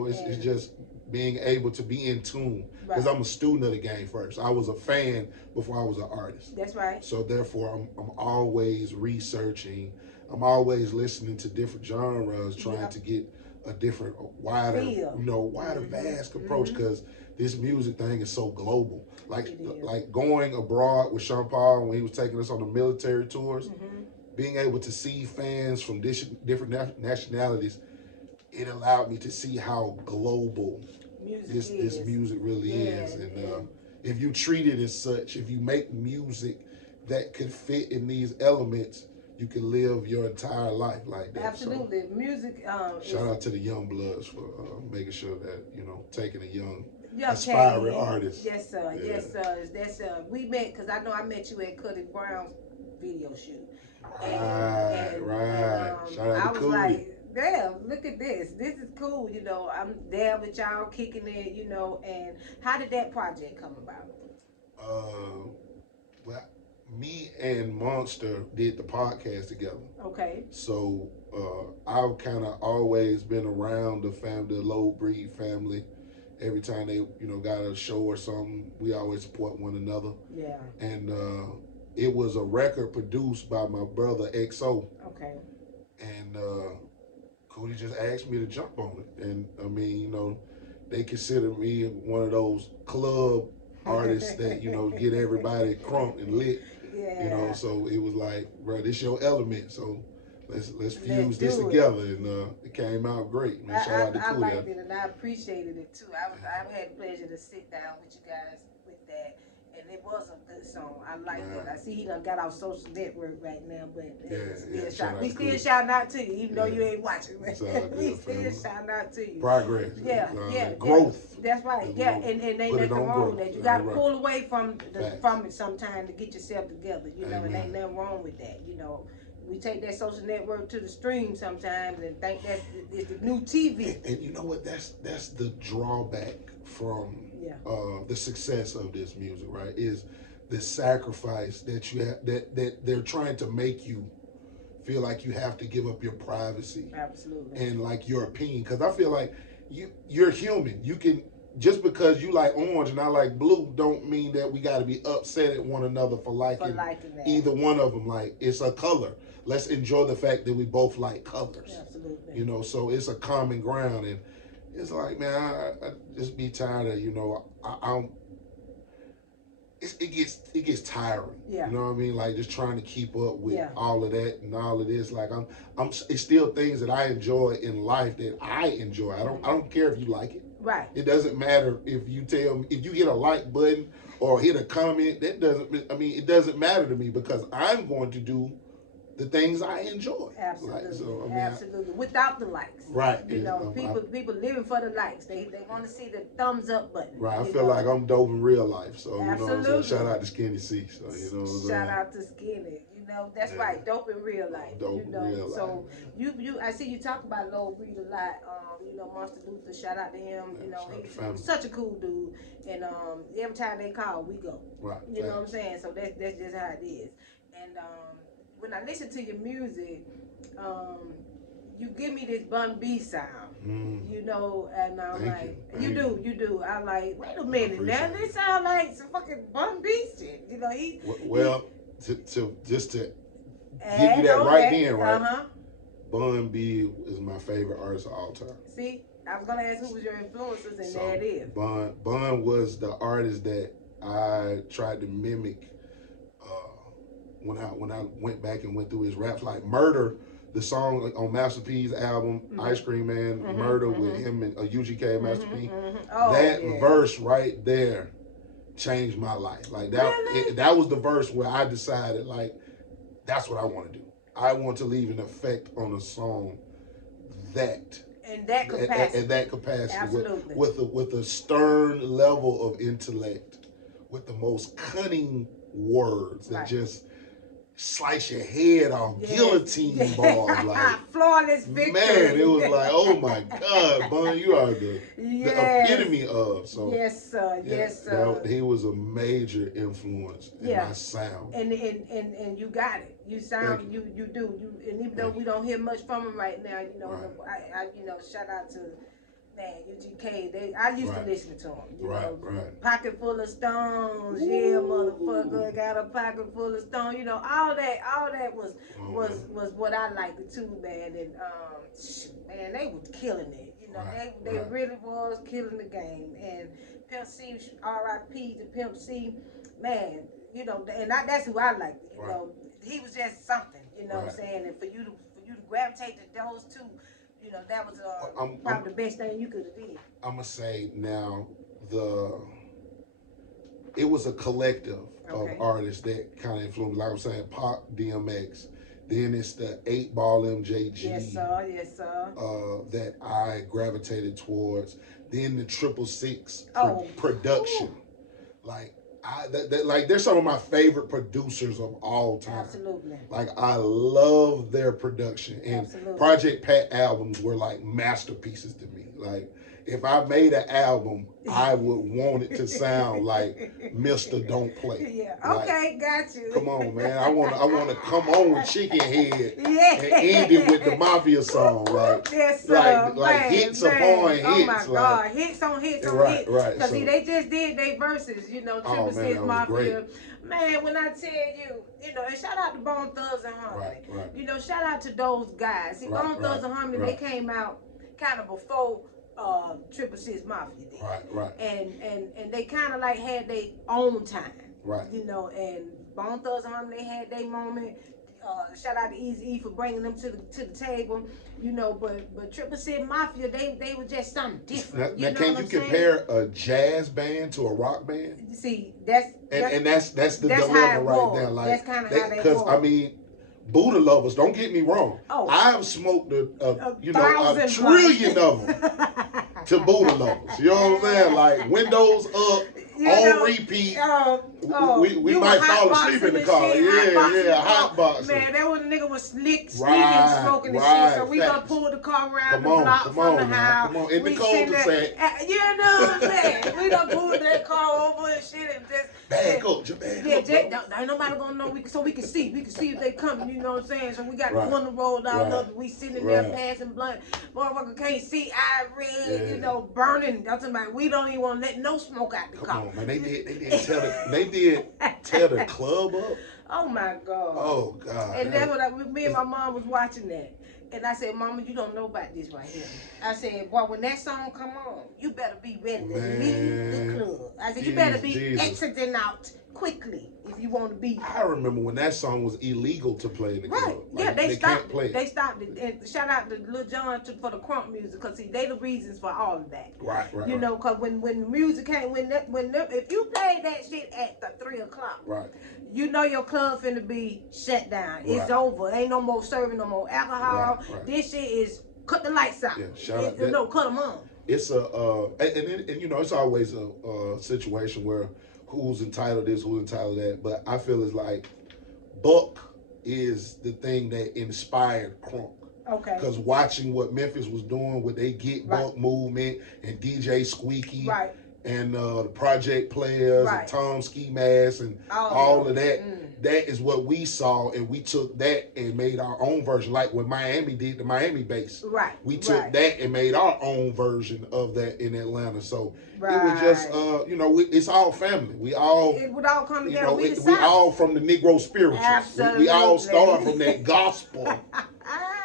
it's just being able to be in tune. Because I'm a student of the game first. I was a fan before I was an artist. That's right. So therefore, I'm always researching. I'm always listening to different genres, trying to get a different, wider, vast approach. Because this music thing is so global. Like going abroad with Sean Paul when he was taking us on the military tours, being able to see fans from different nationalities, it allowed me to see how global this music really is. And if you treat it as such, if you make music that could fit in these elements, you can live your entire life like that. Absolutely. So, music. Shout out to the Young Bloods for making sure that, taking a young aspiring artist. Yes, sir. Yeah. Yes, sir. That's we met, because I know I met you at Cuddy Brown's video shoot. Right. Shout out to I was like, damn, look at this. This is cool, I'm there with y'all kicking it, and how did that project come about? Well, me and Monster did the podcast together. Okay. So I've kind of always been around the Low Breed family. Every time they, got a show or something, we always support one another. Yeah. And it was a record produced by my brother XO. Okay. And Cody just asked me to jump on it. And I mean, they consider me one of those club artists that, get everybody crunk and lit. Yeah. So it was like, bro, this your element. So let's fuse this together, and it came out great. Man, shout out to Cody. I liked it, and I appreciated it too. I had the pleasure to sit down with you guys with that. And it was a good song. I like it. I see he done got our social network right now, but we still shouting out to you, even though you ain't watching. We still shouting out to you. Progress. Growth. That's right. Yeah, and ain't nothing wrong with that. You got to pull away from it sometime to get yourself together. And ain't nothing wrong with that. We take that social network to the stream sometimes and think that's the new TV. And you know what? That's the drawback from the success of this music, right? Is the sacrifice that you have, that they're trying to make you feel like you have to give up your privacy. Absolutely. And like your opinion, because I feel like you're human. You can, just because you like orange and I like blue, don't mean that we got to be upset at one another for liking either one of them. Like, it's a color. Let's enjoy the fact that we both like colors. Absolutely. So it's a common ground, and it's like, man, I just be tired of, it gets tiring. Yeah. You know what I mean? Like, just trying to keep up with all of that and all of this. Like, it's still things that I enjoy in life that I enjoy. I don't care if you like it. Right. It doesn't matter if you tell me, if you hit a like button or hit a comment, it doesn't matter to me, because I'm going to do the things I enjoy. Absolutely. Absolutely. Without the likes. Right. People living for the likes. They want to see the thumbs up button. Right. I feel like I'm dope in real life. So, shout out to Skinny C. So, shout out to Skinny. That's right. Dope in real life. Dope in real life. So, I see you talk about Low Breed a lot. Monster Luther, shout out to him. He's such a cool dude. And every time they call, we go. Right. You know what I'm saying? So that's just how it is. And when I listen to your music, you give me this Bun B sound, and I'm like, you do. I'm like, wait a minute, now this sound like some fucking Bun B shit. give you that right then, right? Bun B is my favorite artist of all time. See, I was gonna ask who was your influences, and there it is. Bun was the artist that I tried to mimic when I went back and went through his raps, like Murder, the song on Master P's album, Ice Cream Man, Murder with him and UGK and Master P. That verse right there changed my life. Like that, that was the verse where I decided, like, that's what I want to do. I want to leave an effect on a song in that capacity. In that capacity. Absolutely. With a stern level of intellect, with the most cunning words that just slice your head off, guillotine balls, like flawless victory. Man, it was like, oh my God, Bun, you are the epitome of. So yes, sir. Yes, sir. He was a major influence in my sound. And you got it. You sound you do. And even though we don't hear much from him right now, you know, I shout out to UGK. I used to listen to him. You know, pocket full of stones, motherfucker, got a pocket full of stones. You know, all that was what I liked too, man. And man, they was killing it. You know, they really was killing the game. And Pimp C, R.I.P. to Pimp C, man. You know, and that's who I liked. You know, he was just something. You know what I'm saying? And for you to gravitate to those two. You know, that was probably the best thing you could have did. I'm going to say now, it was a collective of artists that kind of influenced, like I'm saying, Pac, DMX. Then it's the 8-Ball MJG. Yes, sir. Yes, sir. That I gravitated towards. Then the 666 production. Like, they're some of my favorite producers of all time. Absolutely. Like, I love their production. And Project Pat albums were like masterpieces to me. Like, if I made an album, I would want it to sound like Mr. Don't Play. Yeah. Okay, got you. Come on, man. I want to come on with Chicken Head and end it with the Mafia song. Like, like hits upon hits. Oh my God, hits on hits on hits. Right. Because they just did their verses, you know, Triple Six Mafia. Man, when I tell you know, and shout out to Bone Thugs and Harmony. You know, shout out to those guys. See, Bone Thugs and Harmony, they came out kind of before 666 Mafia did. And they kind of like had their own time. You know, and Bone Thugs and Harmony, they had their moment. Shout out to Eazy-E for bringing them to the table. You know, but 666 Mafia, they were just something different. Now can you compare a jazz band to a rock band? See, that's the dilemma right there. Like, that's kind of how they because I mean, Buddha lovers, don't get me wrong. I've smoked a trillion of them to Buddha lovers. You know what I'm saying? Like, windows up, on repeat. We might fall asleep in the car. Hot box. Man, that was a nigga was sneaking, smoking the shit. So we gonna pull the car around the block from the house. Come on, in the cul-de-sac. You know what I'm saying? We done pulled that car over and shit and just. Bag up. Ain't nobody gonna know. So we can see if they coming. You know what I'm saying? So we got the window rolled out up. We sitting there passing blunt. Motherfucker can't see. Eye red. You know, burning. That's about. We don't even want to let no smoke out the car. Man, they did tear the club up. Oh my God. Oh God. And that's what me and my mom was watching that. And I said, Mama, you don't know about this right here. I said, boy, when that song come on, you better be ready to leave the club. I said, you better be exiting out quickly if you want to be. I remember when that song was illegal to play in the club. Like, they stopped it. They stopped it. And shout out to Lil Jon for the crunk music, because see, they the reasons for all of that. You know, because when the music came, if you played that shit at the 3 o'clock, you know your club finna be shut down. It's over. Ain't no more serving, no more alcohol. This shit is cut the lights out. Cut them on. It's and you know, it's always a situation where who's entitled this, who's entitled that. But I feel it's like Buck is the thing that inspired crunk. Because watching what Memphis was doing with they Get Buck movement and DJ Squeaky, and the Project Players and Tom Ski Mask and all of that. That is what we saw, and we took that and made our own version. Like when Miami did the Miami bass. We took that and made our own version of that in Atlanta. So it was just, you know, it's all family. We all, it would all come together. You know, we all from the Negro spirituals. Absolutely. We all start from that gospel.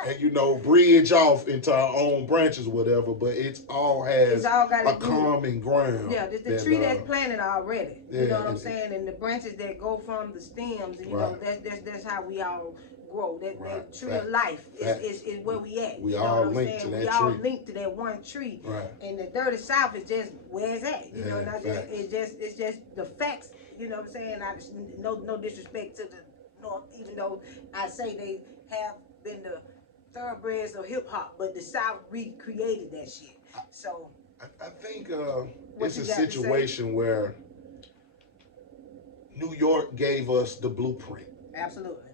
And, you know, bridge off into our own branches or whatever, but it's all has a common ground. Yeah, it's the tree that's planted already. You know what I'm saying? And the branches that go from the stems, and, you know, that's how we all grow. That tree of life is where we at. We all linked to that tree. We all linked to that one tree. And the dirty South is just where it's at. You know, it's just the facts. You know what I'm saying? No disrespect to the North, even though I say they have been the thoroughbreds of hip hop, but the South recreated that shit. So I think it's a situation where New York gave us the blueprint. Absolutely.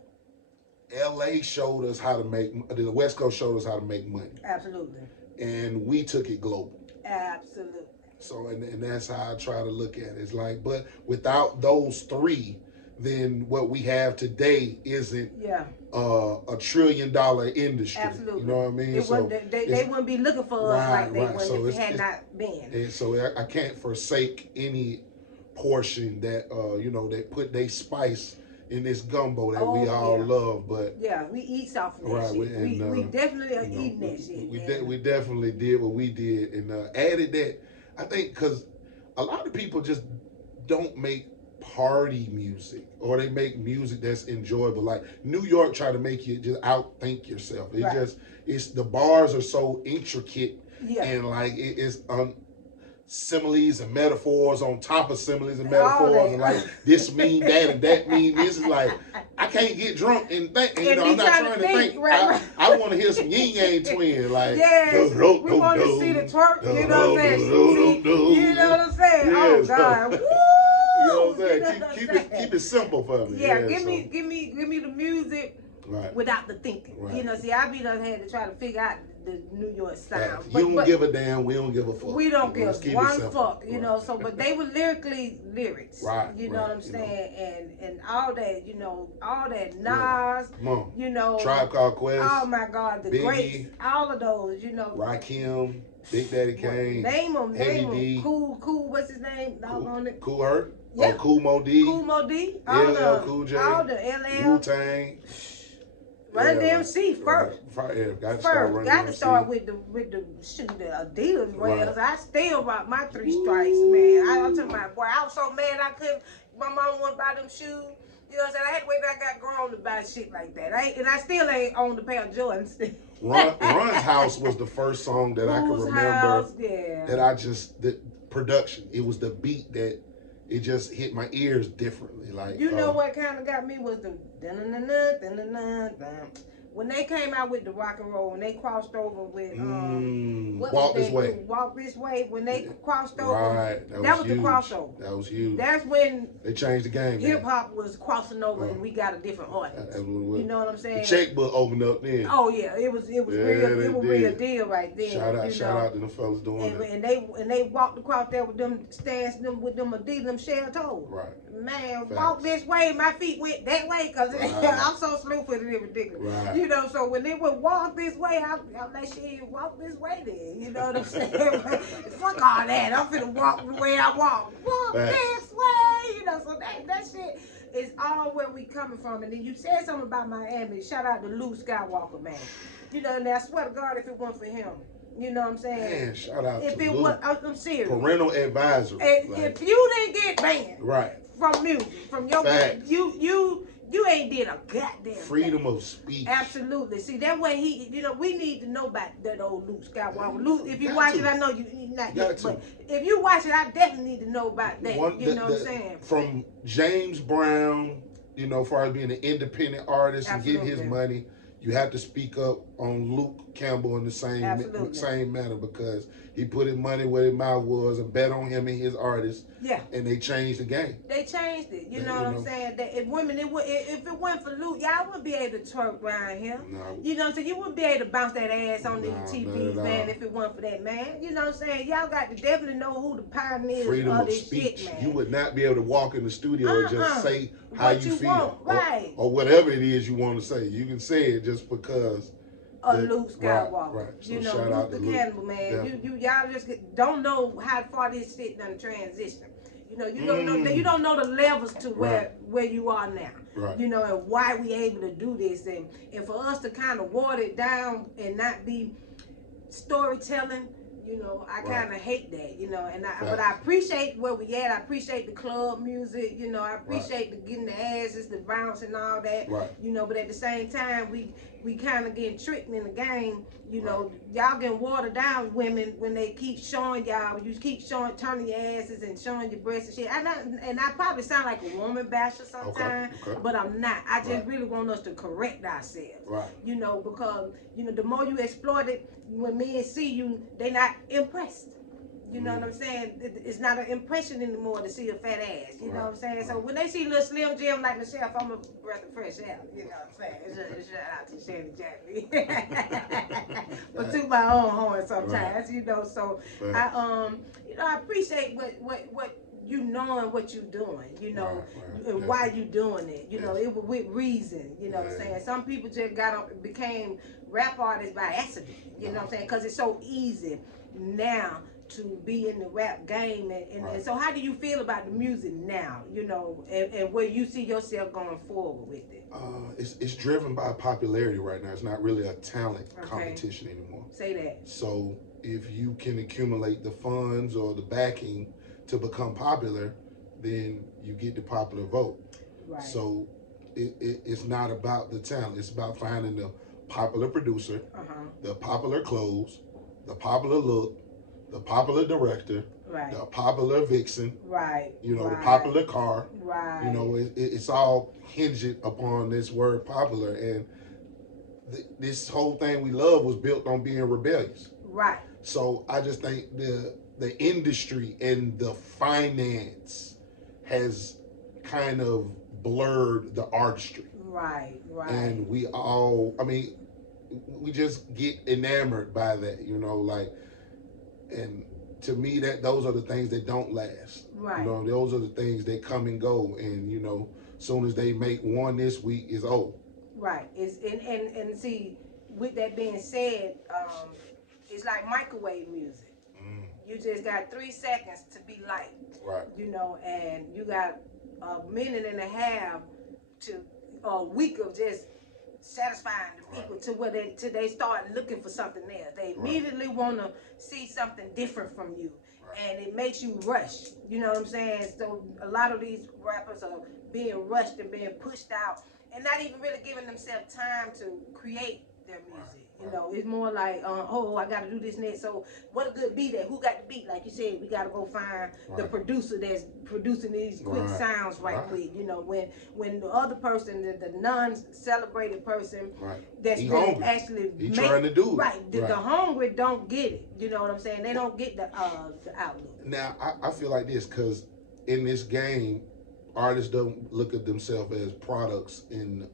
LA showed us how to make, the West Coast showed us how to make money. Absolutely. And we took it global. Absolutely. So, and that's how I try to look at it. It's like, but without those three, then what we have today isn't a $1 trillion industry. Absolutely. You know what I mean? They wouldn't be looking for us like they would if it had not been. And so I can't forsake any portion that, you know, that put their spice in this gumbo that we all love. But we eat off of that shit. We definitely are eating that shit. We definitely did what we did and added that. I think because a lot of people just don't make party music, or they make music that's enjoyable. Like New York try to make you just outthink yourself. It's the bars are so intricate and like it's similes and metaphors on top of similes and metaphors, and like this mean that and that mean this. Is like I can't get drunk and think. You know, I'm not trying to think. I want to hear some Yin Yang Twin. Like we want to see the twerk. You know what I'm saying? You know what I'm saying? Oh God. Woo! You know what I'm saying? Keep it simple for me. Give me the music without the thinking. You know, see, I done had to try to figure out the New York sound. You don't give a damn. We don't give a fuck. We don't give one fuck. You know, so but they were lyrics. You know what I'm saying? And all that. You know, all that Nas. Come on. You know, Tribe Called Quest. Oh my God, the greats. All of those. You know, Rakim, Big Daddy Kane. Name them. Cool. What's his name? Cool Herc. Yeah. Cool Mo D. LL Cool J. All the LL. Wu-Tang. Run DMC first. Got to start with the Adidas rails. I still rock my 3 stripes, man. I'm talking about, boy, I was so mad I couldn't. My mom wouldn't buy them shoes. You know what I'm saying? I had to wait till I got grown to buy shit like that. And I still ain't owned a pair of Jordans. Run's House was the first song that I can remember. The production. It was the beat that it just hit my ears differently. Like you know what kind of got me was the when they came out with the rock and roll, when they crossed over with Walk This Way. Walk This Way. When they crossed over, that was the crossover. That was huge. That's when they changed the game. Hip hop was crossing over, and we got a different audience. You know what I'm saying? The checkbook opened up then. Oh yeah, it was real. It was real deal right then. Shout out to the fellas doing that. And they walked across there with them stands, with them Adidas, them shell toes. Man, walk this way, my feet went that way, cause I'm so slew-footed, it's ridiculous. You know, so when they would walk this way, I'm like, shit, walk this way then. You know what I'm saying? Fuck all that. I'm finna walk the way I walk. Walk this way. You know, so that shit is all where we coming from. And then you said something about Miami. Shout out to Luke Skywalker, man. You know, and I swear to God, if it weren't for him, you know what I'm saying? Man, shout out if to it Luke. I'm serious. Parental advisory. If you didn't get banned from music, from your you ain't did a goddamn freedom thing. Of speech. Absolutely. See, that way you know, we need to know about that old Luke Skywalker. Luke, if you watch it, I know you're not yet, but if you watch it, I definitely need to know about that. You know what I'm saying? From James Brown, you know, as far as being an independent artist and getting his money, you have to speak up on Luke Campbell in the same manner, because he put his money where his mouth was and bet on him and his artists. Yeah. And they changed the game. They changed it. You know what I'm saying? That if women, if it wasn't for Luke, y'all wouldn't be able to twerk around here. No. You know what I'm saying? You wouldn't be able to bounce that ass on these TVs, man, if it wasn't for that, man. You know what I'm saying? Y'all got to definitely know who the pioneers Freedom of this speech. shit, man. You would not be able to walk in the studio and just say how what you feel. Want. Right. Or whatever it is you want to say. You can say it just because Luke Skywalker. Right. So you know, shout out to Luke the Cannibal, man. Y'all just don't know how far this shit done transition. You know, you don't know the levels to where you are now. Right. You know, and why we able to do this, and for us to kind of water it down and not be storytelling. You know, I kind of hate that, you know, but I appreciate where we at. I appreciate the club music, you know, I appreciate the getting the asses, the bounce and all that, you know, but at the same time, we kind of getting tricked in the game, you know, y'all getting watered down, women, when they keep showing y'all, you keep turning your asses and showing your breasts and shit. And I probably sound like a woman basher sometimes, but I'm not. I just really want us to correct ourselves, you know, because, you know, the more you exploit it, when men see you, they not impressed. You know what I'm saying? It's not an impression anymore to see a fat ass. You know what I'm saying? So when they see little Slim Jim like myself, I'm a breath of fresh air. You know what I'm saying? It's shout out to ShannyJackMeShow. But to my own horn sometimes, you know. So I appreciate what you knowing what you doing, you know, and why you doing it. You know, it was with reason. You know what I'm saying? Some people just became rap artists by accident. You know what I'm saying? Because it's so easy now to be in the rap game. And so how do you feel about the music now, you know, and where you see yourself going forward with it? It's driven by popularity right now. It's not really a talent competition anymore. Say that. So if you can accumulate the funds or the backing to become popular, then you get the popular vote. Right. So it's not about the talent. It's about finding the popular producer, the popular clothes, the popular look, the popular director, the popular vixen, you know, the popular car. You know, it's all hinged upon this word popular, and this whole thing we love was built on being rebellious. Right. So I just think the industry and the finance has kind of blurred the artistry. Right. And we just get enamored by that, you know, like, and to me those are the things that don't last. Right. You know, those are the things that come and go, and you know, soon as they make one this week is old. Right. And see, with that being said, it's like microwave music. You just got 3 seconds to be liked. Right. You know, and you got a minute and a half to a week of just satisfying the people to where they start looking for something else. They immediately want to see something different from you. And it makes you rush. You know what I'm saying? So a lot of these rappers are being rushed and being pushed out and not even really giving themselves time to create their music. You know, it's more like, I got to do this next. So what a good beat at? Who got the beat? Like you said, we got to go find the producer that's producing these quick sounds quick. You know, when the other person, the non-celebrated person, that's actually trying to do it. The hungry don't get it. You know what I'm saying? They don't get the outlook. Now, I feel like this, because in this game, artists don't look at themselves as products in,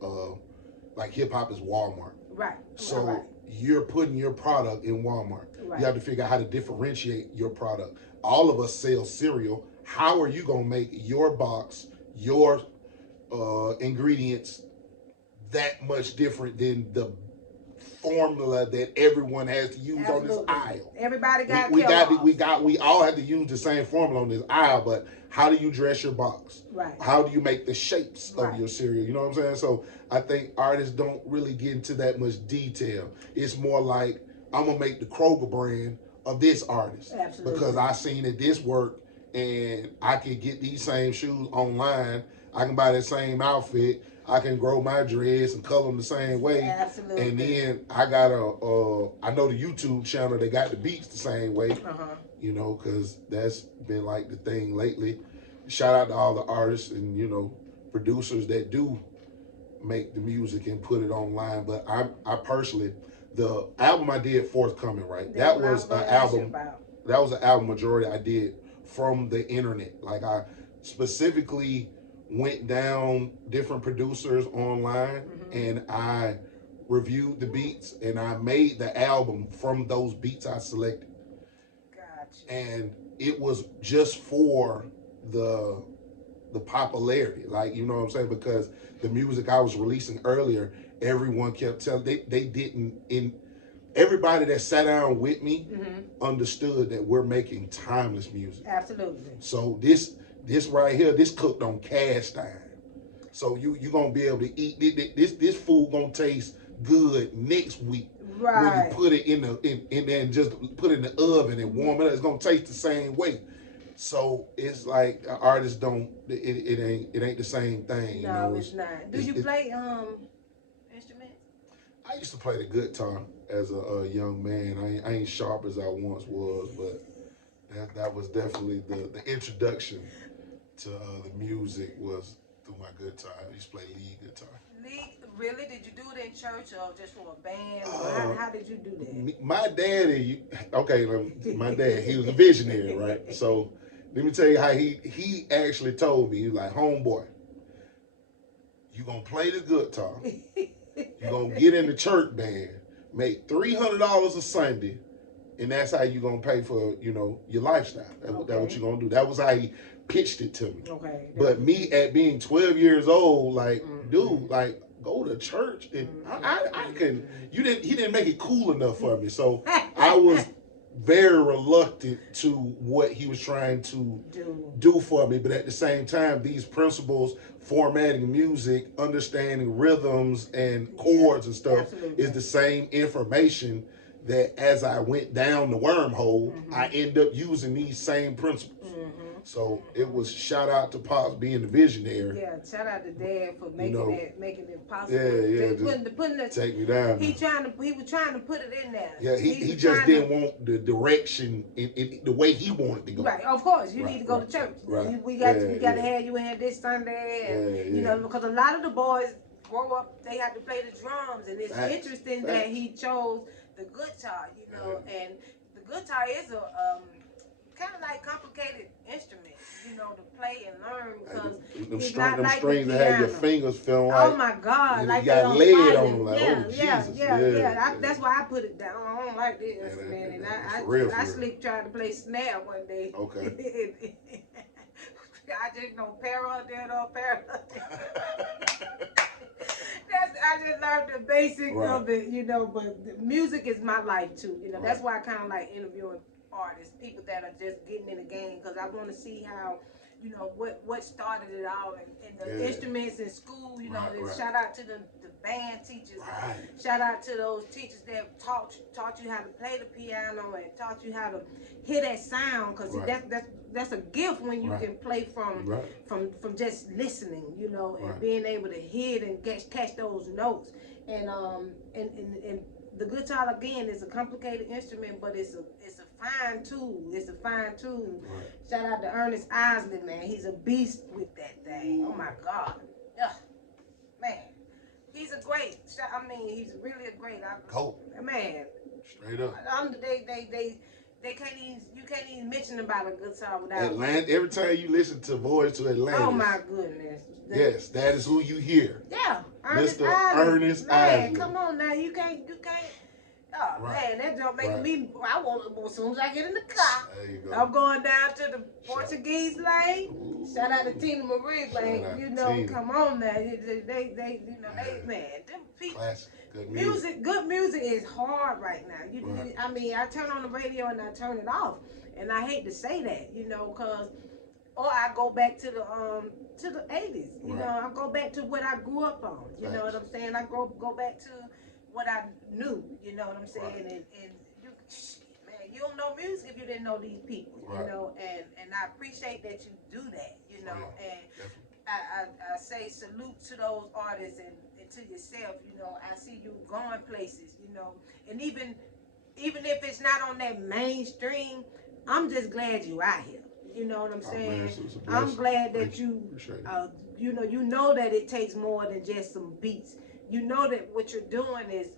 like hip-hop is Walmart. Right. So you're putting your product in Walmart. You have to figure out how to differentiate your product. All of us sell cereal. How are you going to make your box, your ingredients that much different than the formula that everyone has to use on this aisle? Everybody got we all have to use the same formula on this aisle, but how do you dress your box? Right. How do you make the shapes of your cereal? You know what I'm saying? So I think artists don't really get into that much detail. It's more like, I'm gonna make the Kroger brand of this artist. Absolutely. Because I seen that this worked, and I can get these same shoes online. I can buy that same outfit. I can grow my dreads and color them the same way. Absolutely. And then I got I know the YouTube channel, they got the beats the same way. You know, because that's been like the thing lately. Shout out to all the artists and, you know, producers that do make the music and put it online. But I personally the album I did, Forthcoming, right? That was an album. That was an album majority I did from the internet. Like I specifically went down different producers online and I reviewed the beats and I made the album from those beats I selected. Gotcha. And it was just for the popularity, like, you know what I'm saying, because the music I was releasing earlier, everyone kept telling they didn't in everybody that sat down with me understood that we're making timeless music. Absolutely. So this right here, this cooked on cast iron. So you gonna be able to eat this food gonna taste good next week. Right. When you put it in there and just put it in the oven and warm it up, it's gonna taste the same way. So it's like artists don't. It ain't the same thing. No, you know? It's not. Do you play instruments? I used to play the guitar as a young man. I ain't sharp as I once was, but that was definitely the introduction to the music was through my guitar. I used to play lead guitar. Really? Did you do it in church or just for a band? Or how did you do that? My daddy, my dad, he was a visionary, right? So let me tell you how he actually told me, he was like, homeboy, you gonna play the guitar, you gonna get in the church band, make $300 a Sunday, and that's how you gonna pay for, your lifestyle. That's what you're gonna do. That was how he pitched it to me. Okay. But me at being 12 years old, like, dude, like, go to church, and I couldn't. He didn't make it cool enough for me, so I was very reluctant to what he was trying to do for me. But at the same time, these principles, formatting music, understanding rhythms and chords and stuff, is the same information that as I went down the wormhole, I end up using these same principles. So it was shout out to Pops being the visionary. Yeah, shout out to Dad for making it possible. Putting it, take me down. He was trying to put it in there. Yeah, he just didn't want the direction in the way he wanted to go. Right, of course, you need to go to church. Right. We got to have you in here this Sunday, and because a lot of the boys grow up, they have to play the drums, and it's interesting that he chose the guitar. And the guitar is a kind of like complicated instrument, to play and learn, because it's not like strings the that have your fingers feeling like. Oh my God! Like you got lead on them. Like, That's why I put it down. I don't like this instrument, and I slipped trying to play snare one day. Okay. I just know para. I just learned the basics of it, but the music is my life too. That's why I kind of like interviewing artists, people that are just getting in the game, because I want to see how, what started it all, and the instruments in school, shout out to the band teachers, shout out to those teachers that taught you how to play the piano and taught you how to hear that sound, because that's a gift when you can play from just listening, and being able to hear it and catch those notes, and the guitar again is a complicated instrument, but it's a fine tool. It's a fine tool. Right. Shout out to Ernest Isley, man. He's a beast with that thing. Oh my God, man. He's he's really a great. Man. Straight up. They can't even. You can't even mention about a guitar without Atlanta. Every time you listen to Voice to Atlanta. Oh my goodness. Yes, that is who you hear. Yeah, Mr. Ernest Isley. Come on now, you can't. Oh man, that don't make me. I want it as soon as I get in the car. There you go. I'm going down to the Portuguese lane. Ooh. Shout out to Tina Marie, man. Come on now, they man, them people. Classic. Good music. Good music is hard right now. I turn on the radio and I turn it off, and I hate to say that, because. Or I go back to the 80s. I go back to what I grew up on. You know what I'm saying? I go back to what I knew. You know what I'm saying? Right. And you don't know music if you didn't know these people. Right. And I appreciate that you do that. And I say salute to those artists and to yourself. I see you going places. And even if it's not on that mainstream, I'm just glad you out here. You know what I'm saying? I'm glad that you know that it takes more than just some beats. you know that what you're doing is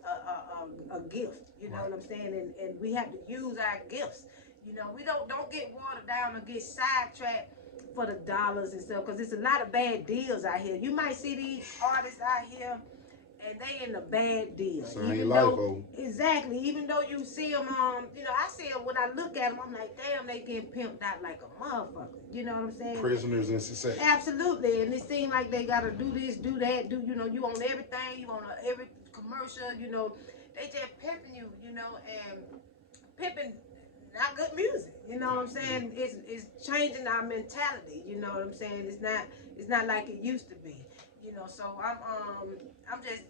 a gift. You know what I'm saying? And we have to use our gifts. You know, we don't get watered down or get sidetracked for the dollars and stuff, because there's a lot of bad deals out here. You might see these artists out here and they in a bad deal. Even though, exactly, even though you see them, you know, I see them when I look at them, I'm like, damn, they getting pimped out like a motherfucker. You know what I'm saying? Prisoners in society. Absolutely, and it seems like they gotta do this, do that, you know, you on everything, you on every commercial, you know, they just pimping you, you know, and pimping not good music. You know what I'm saying? It's changing our mentality. You know what I'm saying? It's not like it used to be. You know, so I'm just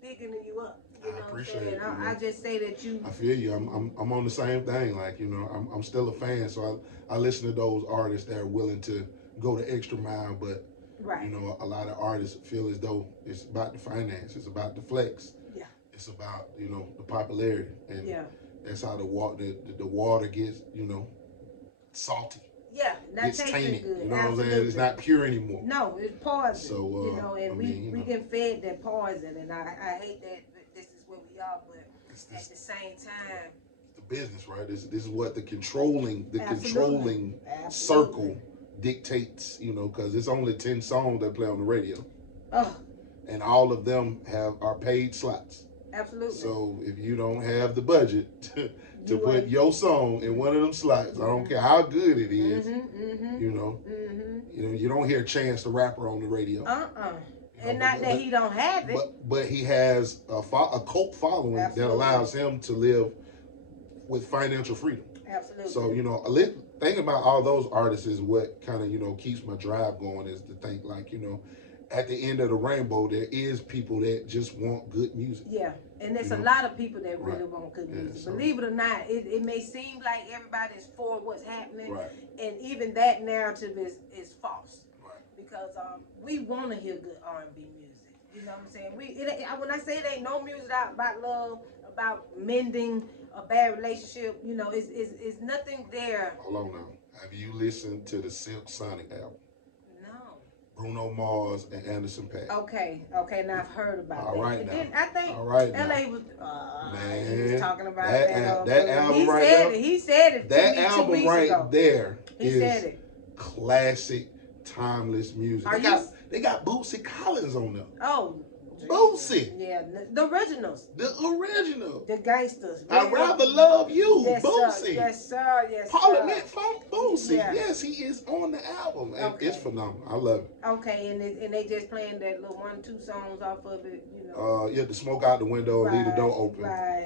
bigging you up. You know I appreciate it. I just say that you. I feel you. I'm on the same thing. Like, you know, I'm still a fan, so I listen to those artists that are willing to go the extra mile. But you know, a lot of artists feel as though it's about the finance, it's about the flex. Yeah. It's about, you know, the popularity, and that's how the water gets, you know, salty. Yeah, not it's tainted. Good. You know what I'm saying? It's not pure anymore. No, it's poison. So you know, and we get fed that poison, and I hate that this is where we are, but at the same time, the business, right? This is what the controlling circle dictates. You know, because it's only 10 songs that play on the radio, and all of them are paid slots. Absolutely. So if you don't have the budget to put your song in one of them slots, I don't care how good it is, you know, you don't hear Chance the Rapper on the radio. And not that he don't have it. But he has a cult following that allows him to live with financial freedom. Absolutely. So, you know, thinking about all those artists is what kind of, you know, keeps my drive going, is to think like, you know, at the end of the rainbow, there is people that just want good music. Yeah, and there's a lot of people that really want good music. So, believe it or not, it may seem like everybody's for what's happening, and even that narrative is false. Because we want to hear good R&B music. You know what I'm saying? When I say it ain't no music out about love, about mending a bad relationship, you know, it's nothing there. Hold on now. Have you listened to the Silk Sonic album? Bruno Mars and Anderson .Paak. Okay, now I've heard about that. All right now. I think LA was, man, he was talking about that album right there. He said it. That album right there is classic, timeless music. They got Bootsy Collins on them. Oh. Bootsy. Yeah, the originals. The original. The gangsters. I'd rather love you, yes, Bootsy. Sir. Yes, sir. Yes, Parliament Funk Bootsy. Yeah. Yes, he is on the album. It's phenomenal. I love it. Okay, and they just playing that little 1-2 songs off of it, you know. Yeah, the Smoke Out the Window, Leave the Door Open.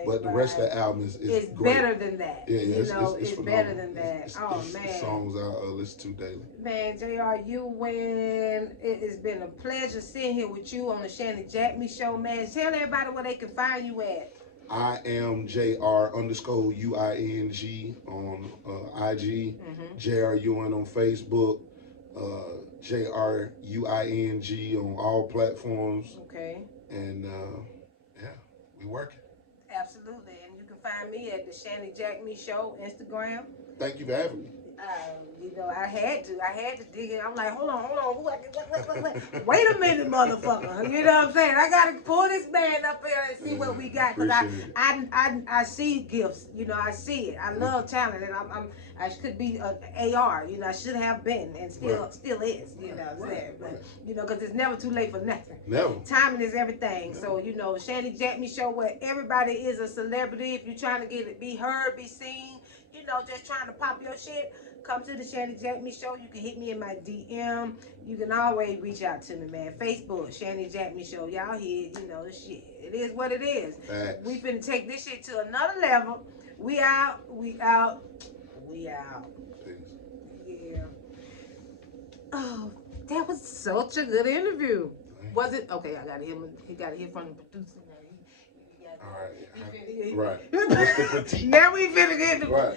But the rest of the album is great. Better than that. Yeah, it's better than that. Man. Songs I listen to daily. Man, JR, you win. It has been a pleasure sitting here with you on the ShannyJackMeShow, man. Tell everybody where they can find you at. I am JR_UING on IG, JR Ewing on Facebook, JR UING on all platforms. Okay. And yeah, we working. Absolutely. And you can find me at the ShannyJackMeShow Instagram. Thank you for having me. You know, I had to dig in. I'm like, hold on. Wait a minute, motherfucker. You know what I'm saying? I gotta pull this man up here and see what we got. Cause I see gifts. You know, I see it. I love talent, and I could be an AR. You know, I should have been, and still is. You know what I'm saying? But you know, cause it's never too late for nothing. Never. Timing is everything. So you know, ShannyJackMeShow, where everybody is a celebrity. If you're trying to be heard, be seen, you know, just trying to pop your shit, come to the ShannyJackMeShow. You can hit me in my DM. You can always reach out to me, man. Facebook, ShannyJackMeShow. Y'all here, you know, shit. It is what it is. Thanks. We finna take this shit to another level. We out. Yeah. Oh, that was such a good interview. Was it? Okay, I gotta hear. He gotta hear from the producer. All right. Right. What's the critique? Now we finna get the. Right.